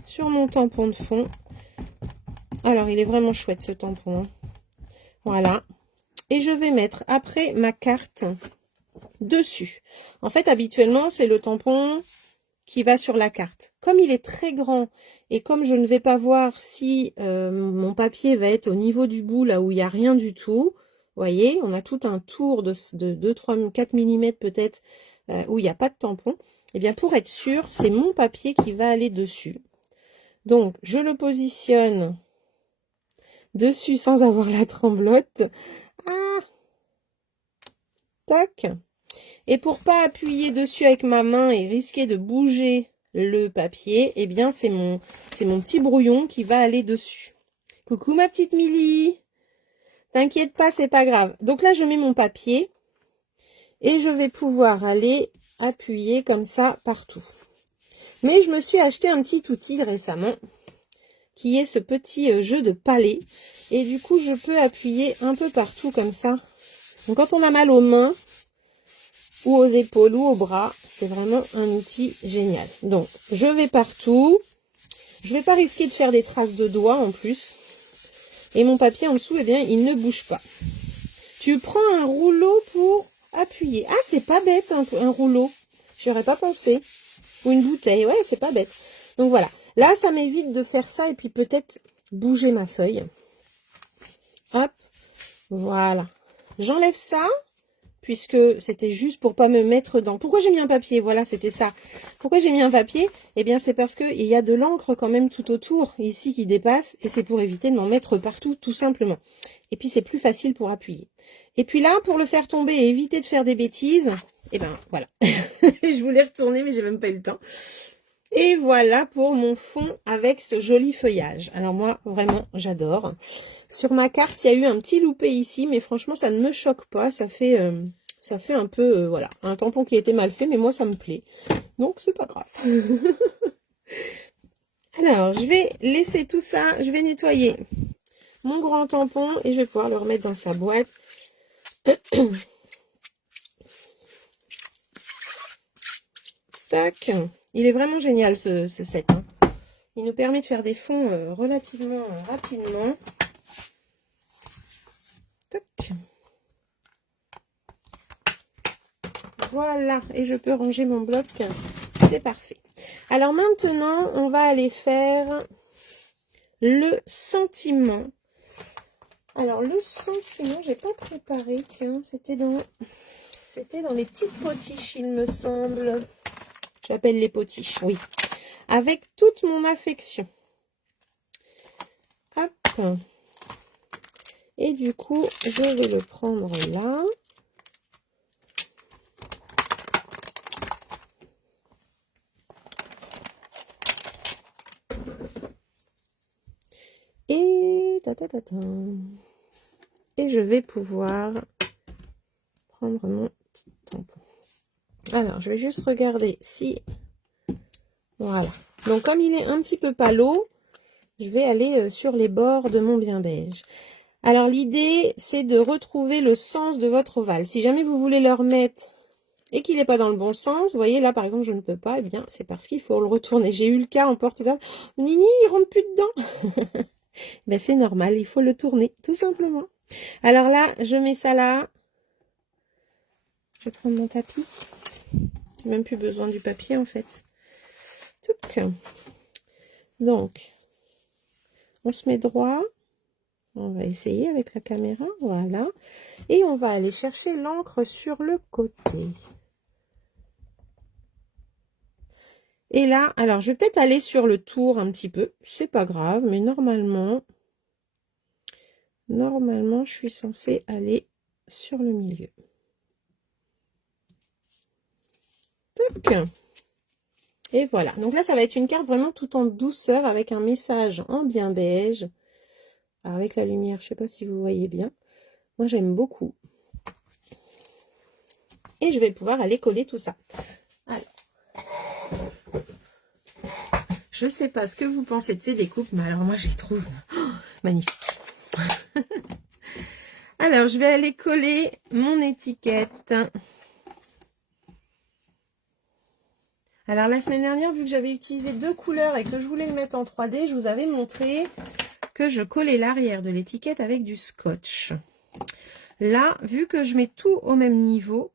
sur mon tampon de fond. Alors, il est vraiment chouette ce tampon. Hein. Voilà. et je vais mettre après ma carte dessus. En fait, habituellement, c'est le tampon qui va sur la carte. Comme il est très grand et comme je ne vais pas voir si mon papier va être au niveau du bout, là où il n'y a rien du tout, vous voyez, on a tout un tour de 2, 3, 4 mm peut-être, où il n'y a pas de tampon. Et bien pour être sûr, c'est mon papier qui va aller dessus. Donc, je le positionne dessus sans avoir la tremblote. Ah, tac. Et pour pas appuyer dessus avec ma main et risquer de bouger le papier, eh bien c'est mon petit brouillon qui va aller dessus. Coucou ma petite Milly. T'inquiète pas, c'est pas grave. Donc là, je mets mon papier et je vais pouvoir aller appuyer comme ça partout. Mais je me suis acheté un petit outil récemment qui est ce petit jeu de palais. Et du coup, je peux appuyer un peu partout comme ça. Donc quand on a mal aux mains, ou aux épaules, ou aux bras, c'est vraiment un outil génial. Donc, je vais partout. Je vais pas risquer de faire des traces de doigts en plus. Et mon papier en dessous, eh bien, il ne bouge pas. Tu prends un rouleau pour appuyer. Ah, c'est pas bête, un rouleau. J'y aurais pas pensé. Ou une bouteille, ouais, c'est pas bête. Donc voilà. Là, ça m'évite de faire ça et puis peut-être bouger ma feuille. Hop, voilà. J'enlève ça, puisque c'était juste pour pas me mettre dans... Pourquoi j'ai mis un papier? Voilà, c'était ça. Pourquoi j'ai mis un papier? Eh bien, c'est parce qu'il y a de l'encre quand même tout autour, ici, qui dépasse, et c'est pour éviter de m'en mettre partout, tout simplement. Et puis, c'est plus facile pour appuyer. Et puis là, pour le faire tomber et éviter de faire des bêtises, eh ben, voilà. Je voulais retourner, mais j'ai même pas eu le temps. Et voilà pour mon fond avec ce joli feuillage. Alors moi, vraiment, j'adore. Sur ma carte, il y a eu un petit loupé ici, mais franchement, ça ne me choque pas. Ça fait un peu, voilà, un tampon qui a été mal fait, mais moi, ça me plaît. Donc, c'est pas grave. Alors, je vais laisser tout ça. Je vais nettoyer mon grand tampon et je vais pouvoir le remettre dans sa boîte. Tac. Il est vraiment génial ce set. Hein. Il nous permet de faire des fonds relativement rapidement. Tac. Voilà. Et je peux ranger mon bloc. C'est parfait. Alors maintenant, on va aller faire le sentiment. Alors le sentiment, j'ai pas préparé. Tiens, c'était dans les petites potiches, il me semble. J'appelle les potiches, oui. Avec toute mon affection. Hop. Et du coup, je vais le prendre là. Et je vais pouvoir prendre mon petit tampon. Alors, je vais juste regarder si... Voilà. Donc, comme il est un petit peu palo, je vais aller sur les bords de mon bien beige. Alors, l'idée, c'est de retrouver le sens de votre ovale. Si jamais vous voulez le remettre et qu'il n'est pas dans le bon sens, vous voyez, là, par exemple, je ne peux pas, eh bien, c'est parce qu'il faut le retourner. J'ai eu le cas en Portugal. Nini, il rentre plus dedans. Ben, c'est normal, il faut le tourner, tout simplement. Alors là, je mets ça là. Je vais prendre mon tapis. J'ai même plus besoin du papier, en fait. Touc. Donc, on se met droit. On va essayer avec la caméra, voilà. Et on va aller chercher l'encre sur le côté. Et là, alors je vais peut-être aller sur le tour un petit peu. C'est pas grave, mais normalement, je suis censée aller sur le milieu. Tac. Et voilà. Donc là, ça va être une carte vraiment tout en douceur avec un message en bien beige. Alors, avec la lumière, je ne sais pas si vous voyez bien. Moi, j'aime beaucoup. Et je vais pouvoir aller coller tout ça. Alors, je ne sais pas ce que vous pensez de ces découpes, mais alors moi, je les trouve magnifiques. Alors, je vais aller coller mon étiquette. Alors, la semaine dernière, vu que j'avais utilisé 2 couleurs et que je voulais le mettre en 3D, je vous avais montré que je collais l'arrière de l'étiquette avec du scotch. Là, vu que je mets tout au même niveau,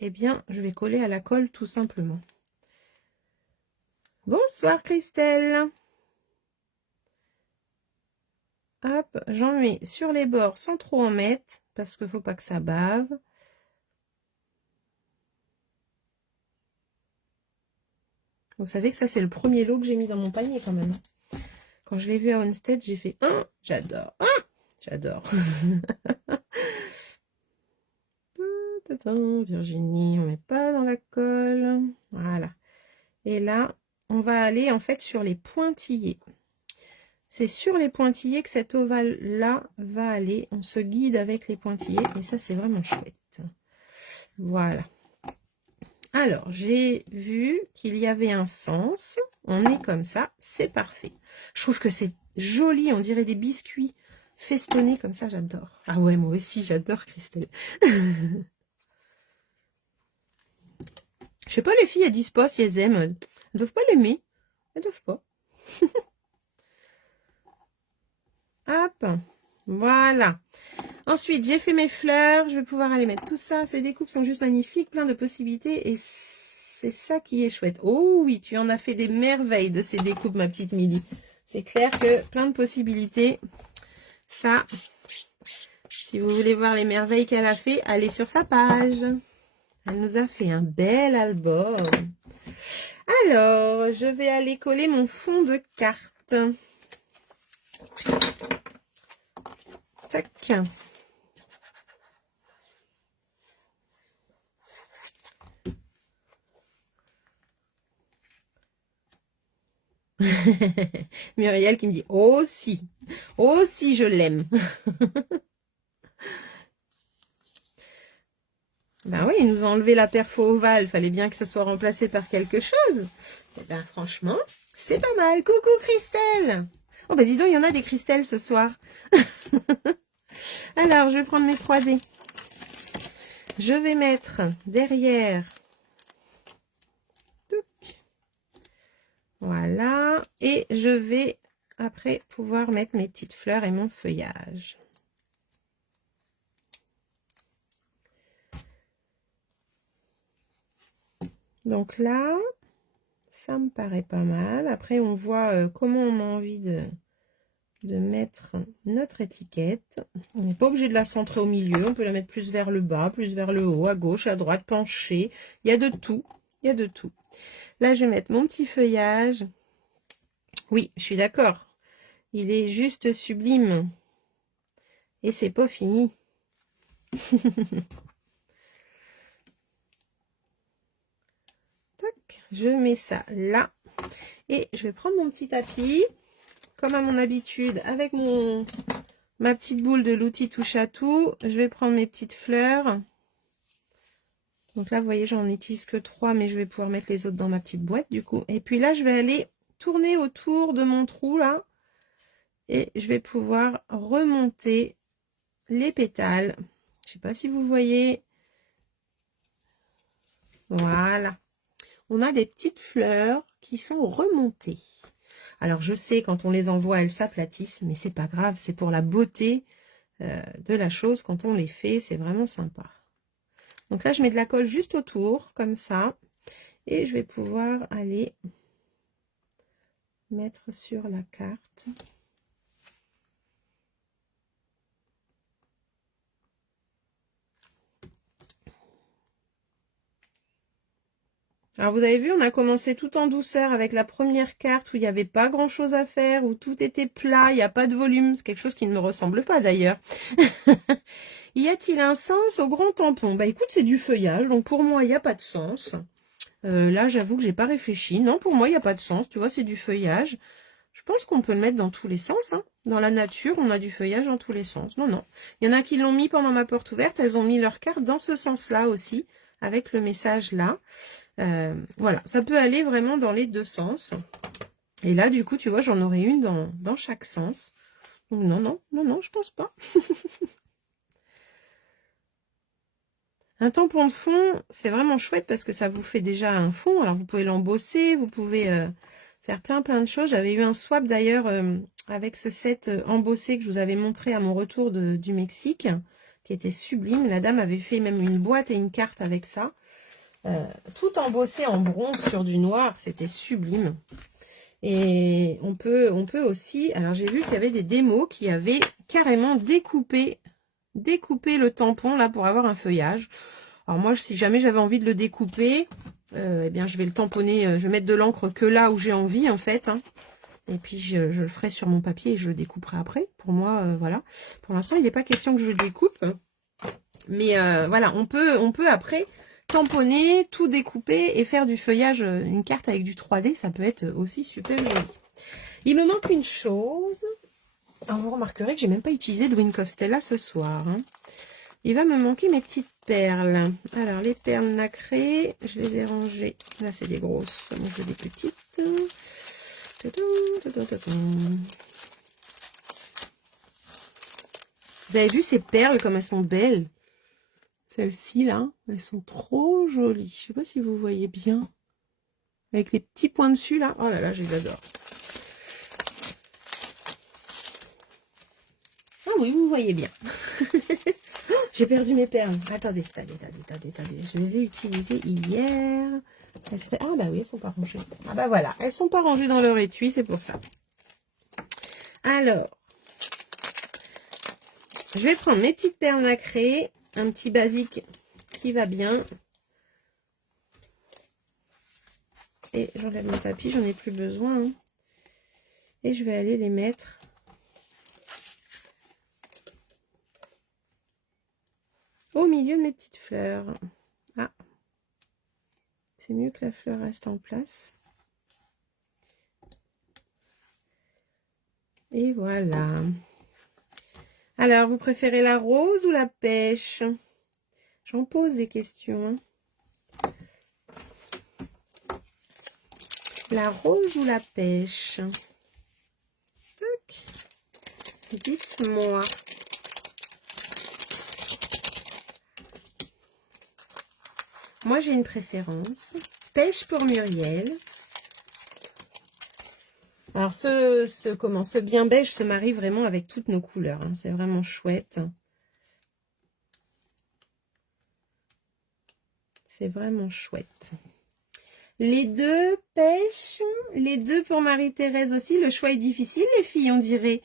eh bien, je vais coller à la colle tout simplement. Bonsoir Christelle. Hop, j'en mets sur les bords sans trop en mettre, parce qu'il ne faut pas que ça bave. Vous savez que ça, c'est le premier lot que j'ai mis dans mon panier quand même. Quand je l'ai vu à Homestead, j'ai fait « Ah, j'adore, ah, j'adore !» Virginie, on met pas dans la colle. Voilà. Et là, on va aller en fait sur les pointillés. C'est sur les pointillés que cet ovale-là va aller. On se guide avec les pointillés et ça, c'est vraiment chouette. Voilà. Alors, j'ai vu qu'il y avait un sens. On est comme ça, c'est parfait. Je trouve que c'est joli, on dirait des biscuits festonnés comme ça, j'adore. Ah ouais, moi aussi, j'adore Christelle. Je sais pas, les filles, elles disent pas si elles aiment. Elles doivent pas l'aimer. Elles doivent pas. Hop, voilà. Ensuite, j'ai fait mes fleurs. Je vais pouvoir aller mettre tout ça. Ces découpes sont juste magnifiques, plein de possibilités. Et c'est ça qui est chouette. Oh oui, tu en as fait des merveilles de ces découpes, ma petite Milly. C'est clair que plein de possibilités. Ça, si vous voulez voir les merveilles qu'elle a fait, allez sur sa page. Elle nous a fait un bel album. Alors, je vais aller coller mon fond de carte. Tac. Muriel qui me dit « Oh si, oh si je l'aime !» Ben oui, ils nous ont enlevé la perfo ovale. Fallait bien que ça soit remplacé par quelque chose. Et ben franchement, c'est pas mal. Coucou Christelle. Oh ben dis donc, il y en a des Christelle ce soir. Alors, je vais prendre mes 3D. Je vais mettre derrière. Voilà. Et je vais après pouvoir mettre mes petites fleurs et mon feuillage. Donc là, ça me paraît pas mal. Après, on voit comment on a envie de mettre notre étiquette. On n'est pas obligé de la centrer au milieu. On peut la mettre plus vers le bas, plus vers le haut, à gauche, à droite, penchée. Il y a de tout. Il y a de tout. Là, je vais mettre mon petit feuillage. Oui, je suis d'accord. Il est juste sublime. Et c'est pas fini. Je mets ça là et je vais prendre mon petit tapis comme à mon habitude avec ma petite boule de l'outil touche à tout. Je vais prendre mes petites fleurs. Donc là vous voyez j'en utilise que 3 mais je vais pouvoir mettre les autres dans ma petite boîte du coup. Et puis là je vais aller tourner autour de mon trou là et je vais pouvoir remonter les pétales. Je sais pas si vous voyez. Voilà. On a des petites fleurs qui sont remontées. Alors, je sais, quand on les envoie, elles s'aplatissent, mais c'est pas grave. C'est pour la beauté de la chose. Quand on les fait, c'est vraiment sympa. Donc là, je mets de la colle juste autour, comme ça. Et je vais pouvoir aller mettre sur la carte. Alors vous avez vu, on a commencé tout en douceur avec la première carte où il n'y avait pas grand chose à faire, où tout était plat, il n'y a pas de volume. C'est quelque chose qui ne me ressemble pas d'ailleurs. Y a-t-il un sens au grand tampon? Bah écoute, c'est du feuillage, donc pour moi, il n'y a pas de sens. Là, j'avoue que j'ai pas réfléchi. Non, pour moi, il n'y a pas de sens. Tu vois, c'est du feuillage. Je pense qu'on peut le mettre dans tous les sens. Hein. Dans la nature, on a du feuillage dans tous les sens. Non, non. Il y en a qui l'ont mis pendant ma porte ouverte. Elles ont mis leur carte dans ce sens-là aussi, avec le message là. Voilà, ça peut aller vraiment dans les deux sens. Et là, du coup, tu vois, j'en aurai une dans chaque sens. Donc, non, non, non, non, je pense pas. Un tampon de fond, c'est vraiment chouette parce que ça vous fait déjà un fond. Alors, vous pouvez l'embosser, vous pouvez faire plein de choses. J'avais eu un swap d'ailleurs avec ce set embossé que je vous avais montré à mon retour du Mexique, qui était sublime. La dame avait fait même une boîte et une carte avec ça. Tout embossé en bronze sur du noir, c'était sublime. Et on peut aussi, alors j'ai vu qu'il y avait des démos qui avaient carrément découpé le tampon là pour avoir un feuillage. Alors moi, si jamais j'avais envie de le découper, eh bien je vais le tamponner, je vais mettre de l'encre que là où j'ai envie en fait. Hein. Et puis je le ferai sur mon papier et je le découperai après. Pour moi, voilà. Pour l'instant, il n'est pas question que je le découpe. Mais voilà, on peut après tamponner, tout découper et faire du feuillage, une carte avec du 3D, ça peut être aussi super joli. Il me manque une chose. Alors vous remarquerez que j'ai même pas utilisé de Wink of Stella ce soir. Hein. Il va me manquer mes petites perles. Alors les perles nacrées, je les ai rangées. Là c'est des grosses, moi je veux des petites. Vous avez vu ces perles comme elles sont belles? Celles-ci, là, elles sont trop jolies. Je sais pas si vous voyez bien. Avec les petits points dessus, là. Oh là là, je les adore. Ah oui, vous voyez bien. J'ai perdu mes perles. Attendez. Je les ai utilisées hier. Ah bah oui, elles sont pas rangées. Ah bah voilà, elles sont pas rangées dans leur étui, c'est pour ça. Alors, je vais prendre mes petites perles nacrées. Un petit basique qui va bien. Et j'enlève mon tapis, j'en ai plus besoin. Hein. Et je vais aller les mettre au milieu de mes petites fleurs. Ah, c'est mieux que la fleur reste en place. Et voilà. Alors, vous préférez la rose ou la pêche? J'en pose des questions. La rose ou la pêche? Tac. Dites-moi. Moi, j'ai une préférence. Pêche pour Muriel. Alors, ce bien beige se marie vraiment avec toutes nos couleurs. Hein. C'est vraiment chouette. C'est vraiment chouette. Les deux pêches, les deux pour Marie-Thérèse aussi. Le choix est difficile, les filles, on dirait.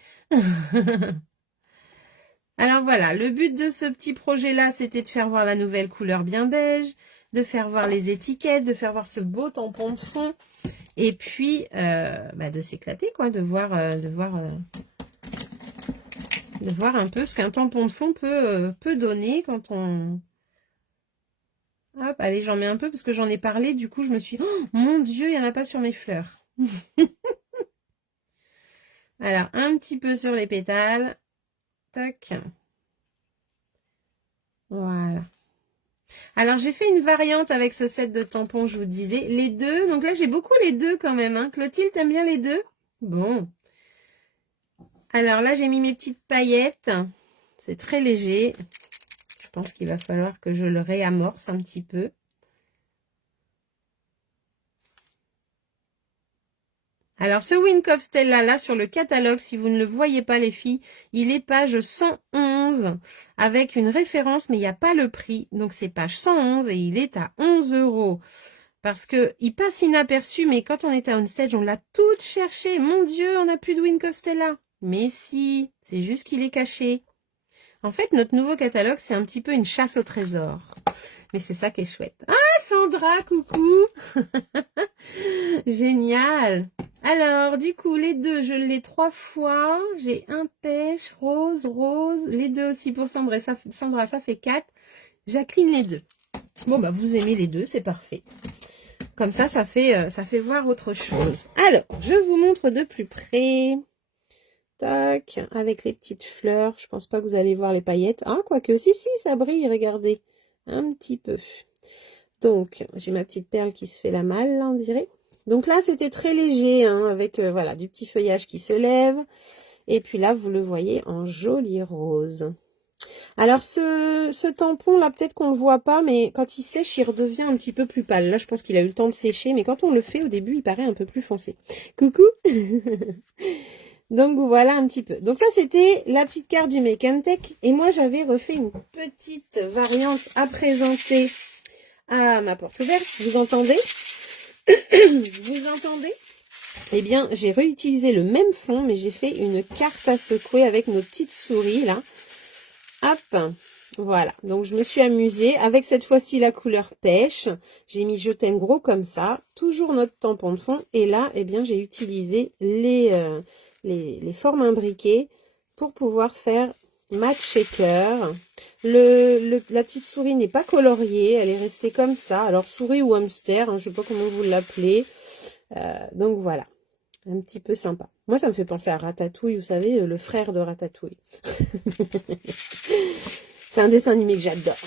Alors voilà, le but de ce petit projet-là, c'était de faire voir la nouvelle couleur bien beige, de faire voir les étiquettes, de faire voir ce beau tampon de fond. Et puis, de s'éclater, quoi, de voir un peu ce qu'un tampon de fond peut donner quand on... Hop, allez, j'en mets un peu parce que j'en ai parlé. Du coup, je me suis dit, oh, mon Dieu, il n'y en a pas sur mes fleurs. Alors, un petit peu sur les pétales. Tac. Voilà. Alors, j'ai fait une variante avec ce set de tampons, je vous disais. Les deux, donc là, j'ai beaucoup les deux quand même. Hein. Clotilde, t'aimes bien les deux? Bon. Alors là, j'ai mis mes petites paillettes. C'est très léger. Je pense qu'il va falloir que je le réamorce un petit peu. Alors, ce Wink of Stella, là, sur le catalogue, si vous ne le voyez pas, les filles, il est page 111 avec une référence, mais il n'y a pas le prix. Donc, c'est page 111 et il est à 11 €. Parce que il passe inaperçu, mais quand on était à Onstage, on l'a tout cherché. Mon Dieu, on n'a plus de Wink of Stella. Mais si, c'est juste qu'il est caché. En fait, notre nouveau catalogue, c'est un petit peu une chasse au trésor. Mais c'est ça qui est chouette. Ah, Sandra, coucou. Génial. Alors, du coup, les deux, je l'ai 3 fois. J'ai un pêche, rose, rose. Les deux aussi pour Sandra, ça fait 4. Jacqueline, les deux. Bon, bah, vous aimez les deux, c'est parfait. Comme ça fait voir autre chose. Alors, je vous montre de plus près. Tac, avec les petites fleurs. Je pense pas que vous allez voir les paillettes. Ah, quoique, si, ça brille, regardez. Un petit peu. Donc, j'ai ma petite perle qui se fait la malle, là, on dirait. Donc là, c'était très léger, hein, avec, voilà, du petit feuillage qui se lève. Et puis là, vous le voyez en joli rose. Alors, ce tampon, là, peut-être qu'on le voit pas, mais quand il sèche, il redevient un petit peu plus pâle. Là, je pense qu'il a eu le temps de sécher, mais quand on le fait, au début, il paraît un peu plus foncé. Coucou. Donc voilà un petit peu. Donc ça c'était la petite carte du Make and Take. Et moi j'avais refait une petite variante à présenter à ma porte ouverte. Vous entendez? Vous entendez? Eh bien j'ai réutilisé le même fond, mais j'ai fait une carte à secouer avec nos petites souris là. Hop, voilà. Donc je me suis amusée avec cette fois-ci la couleur pêche. J'ai mis je t'aime gros comme ça. Toujours notre tampon de fond. Et là, eh bien j'ai utilisé les formes imbriquées pour pouvoir faire match shaker. La petite souris n'est pas coloriée, elle est restée comme ça. Alors souris ou hamster, hein, je ne sais pas comment vous l'appelez. Donc voilà, un petit peu sympa. Moi ça me fait penser à Ratatouille, vous savez, le frère de Ratatouille. C'est un dessin animé que j'adore.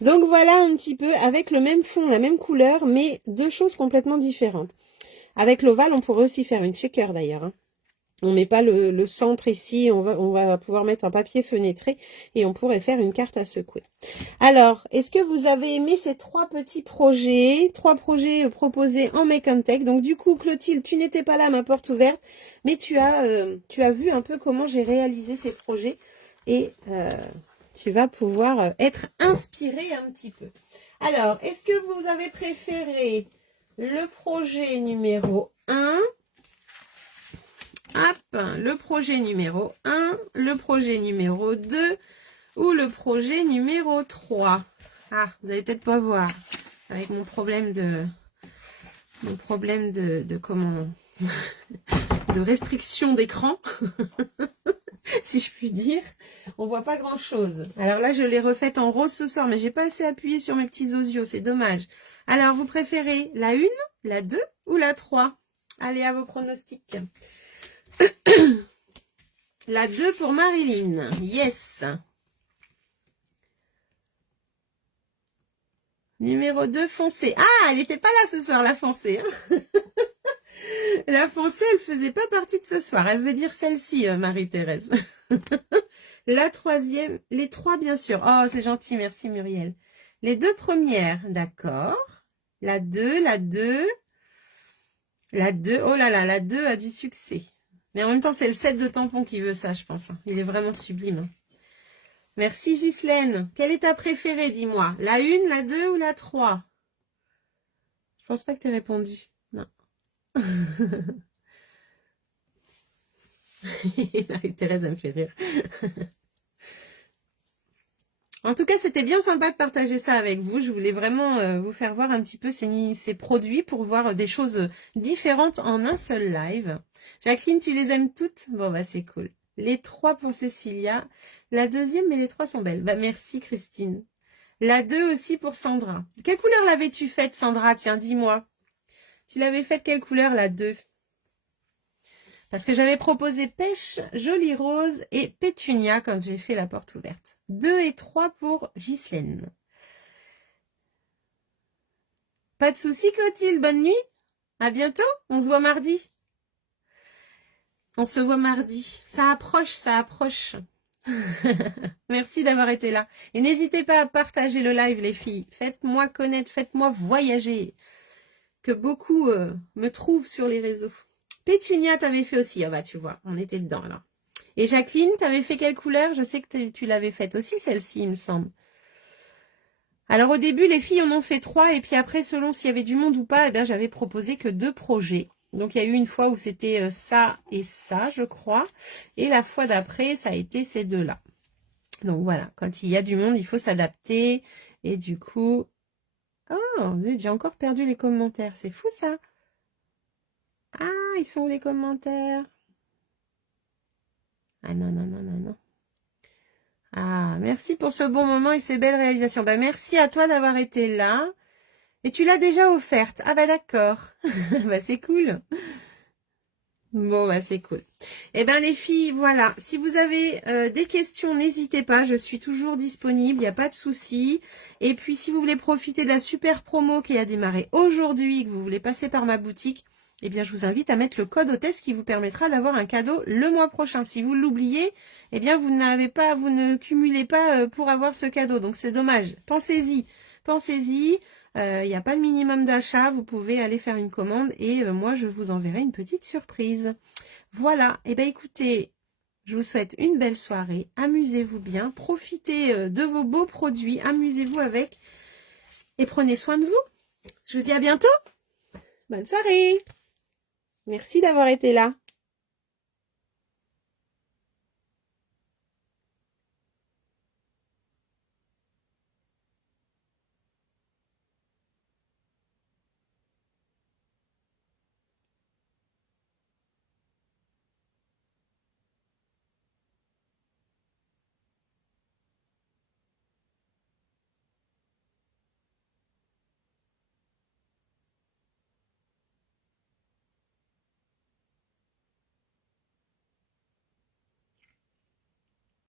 Donc voilà un petit peu avec le même fond, la même couleur, mais deux choses complètement différentes. Avec l'ovale, on pourrait aussi faire une shaker d'ailleurs, hein. On met pas le centre ici, on va pouvoir mettre un papier fenêtré et on pourrait faire une carte à secouer. Alors, est-ce que vous avez aimé ces trois projets proposés en Make and Take? Donc du coup, Clotilde, tu n'étais pas là à ma porte ouverte, mais tu as vu un peu comment j'ai réalisé ces projets et tu vas pouvoir être inspiré un petit peu. Alors, est-ce que vous avez préféré le projet numéro 1? Hop, le projet numéro 1, le projet numéro 2 ou le projet numéro 3. Ah, vous allez peut-être pas voir avec mon problème de comment de restriction d'écran. Si je puis dire, on voit pas grand chose. Alors là, je l'ai refaite en rose ce soir, mais j'ai pas assez appuyé sur mes petits osios, c'est dommage. Alors, vous préférez la 1, la 2 ou la 3? Allez, à vos pronostics. La 2 pour Marilyn. Yes. Numéro 2, foncé. Ah, elle n'était pas là ce soir, la foncée. La foncée, elle faisait pas partie de ce soir. Elle veut dire celle-ci, Marie-Thérèse. La troisième, les 3 bien sûr. Oh, c'est gentil, merci Muriel. Les 2 premières, d'accord. La 2, la 2. La 2, oh là là, la 2 a du succès. Mais en même temps, c'est le set de tampons qui veut ça, je pense. Il est vraiment sublime. Merci Ghislaine. Quelle est ta préférée, dis-moi? La 1, la 2 ou la 3? Je pense pas que tu aies répondu. Non. Marie-Thérèse, elle me fait rire. En tout cas, c'était bien sympa de partager ça avec vous. Je voulais vraiment vous faire voir un petit peu ces produits pour voir des choses différentes en un seul live. Jacqueline, tu les aimes toutes? Bon, bah c'est cool. Les 3 pour Cécilia. La deuxième, mais les 3 sont belles. Bah merci Christine. La 2 aussi pour Sandra. Quelle couleur l'avais-tu faite, Sandra? Tiens, dis-moi. Tu l'avais faite quelle couleur, la 2? Parce que j'avais proposé pêche, jolie rose et pétunia quand j'ai fait la porte ouverte. 2 et 3 pour Ghislaine. Pas de souci, Clotilde. Bonne nuit. À bientôt. On se voit mardi. On se voit mardi. Ça approche, ça approche. Merci d'avoir été là. Et n'hésitez pas à partager le live, les filles. Faites-moi connaître, faites-moi voyager. Que beaucoup me trouvent sur les réseaux. Pétunia, t'avais fait aussi. Ah bah tu vois, on était dedans alors. Et Jacqueline, t'avais fait quelle couleur? Je sais que tu l'avais faite aussi, celle-ci, il me semble. Alors au début, les filles en ont fait 3. Et puis après, selon s'il y avait du monde ou pas, eh bien, j'avais proposé que 2 projets. Donc il y a eu une fois où c'était ça et ça, je crois. Et la fois d'après, ça a été ces 2-là. Donc voilà, quand il y a du monde, il faut s'adapter. Et du coup... Oh, zut, j'ai encore perdu les commentaires. C'est fou ça. Ah, ils sont où les commentaires? Ah non, non, non, non, non. Ah, merci pour ce bon moment et ces belles réalisations. Bah, merci à toi d'avoir été là. Et tu l'as déjà offerte. Ah bah d'accord. Bah c'est cool. Bon, bah c'est cool. Eh ben les filles, voilà. Si vous avez des questions, n'hésitez pas. Je suis toujours disponible, il n'y a pas de souci. Et puis, si vous voulez profiter de la super promo qui a démarré aujourd'hui, que vous voulez passer par ma boutique, eh bien, je vous invite à mettre le code hôtesse qui vous permettra d'avoir un cadeau le mois prochain. Si vous l'oubliez, eh bien, vous ne cumulez pas pour avoir ce cadeau. Donc, c'est dommage. Pensez-y. Pensez-y. Il n'y a pas de minimum d'achat, vous pouvez aller faire une commande et moi je vous enverrai une petite surprise. Voilà, et ben écoutez, je vous souhaite une belle soirée, amusez-vous bien, profitez de vos beaux produits, amusez-vous avec et prenez soin de vous. Je vous dis à bientôt, bonne soirée, merci d'avoir été là.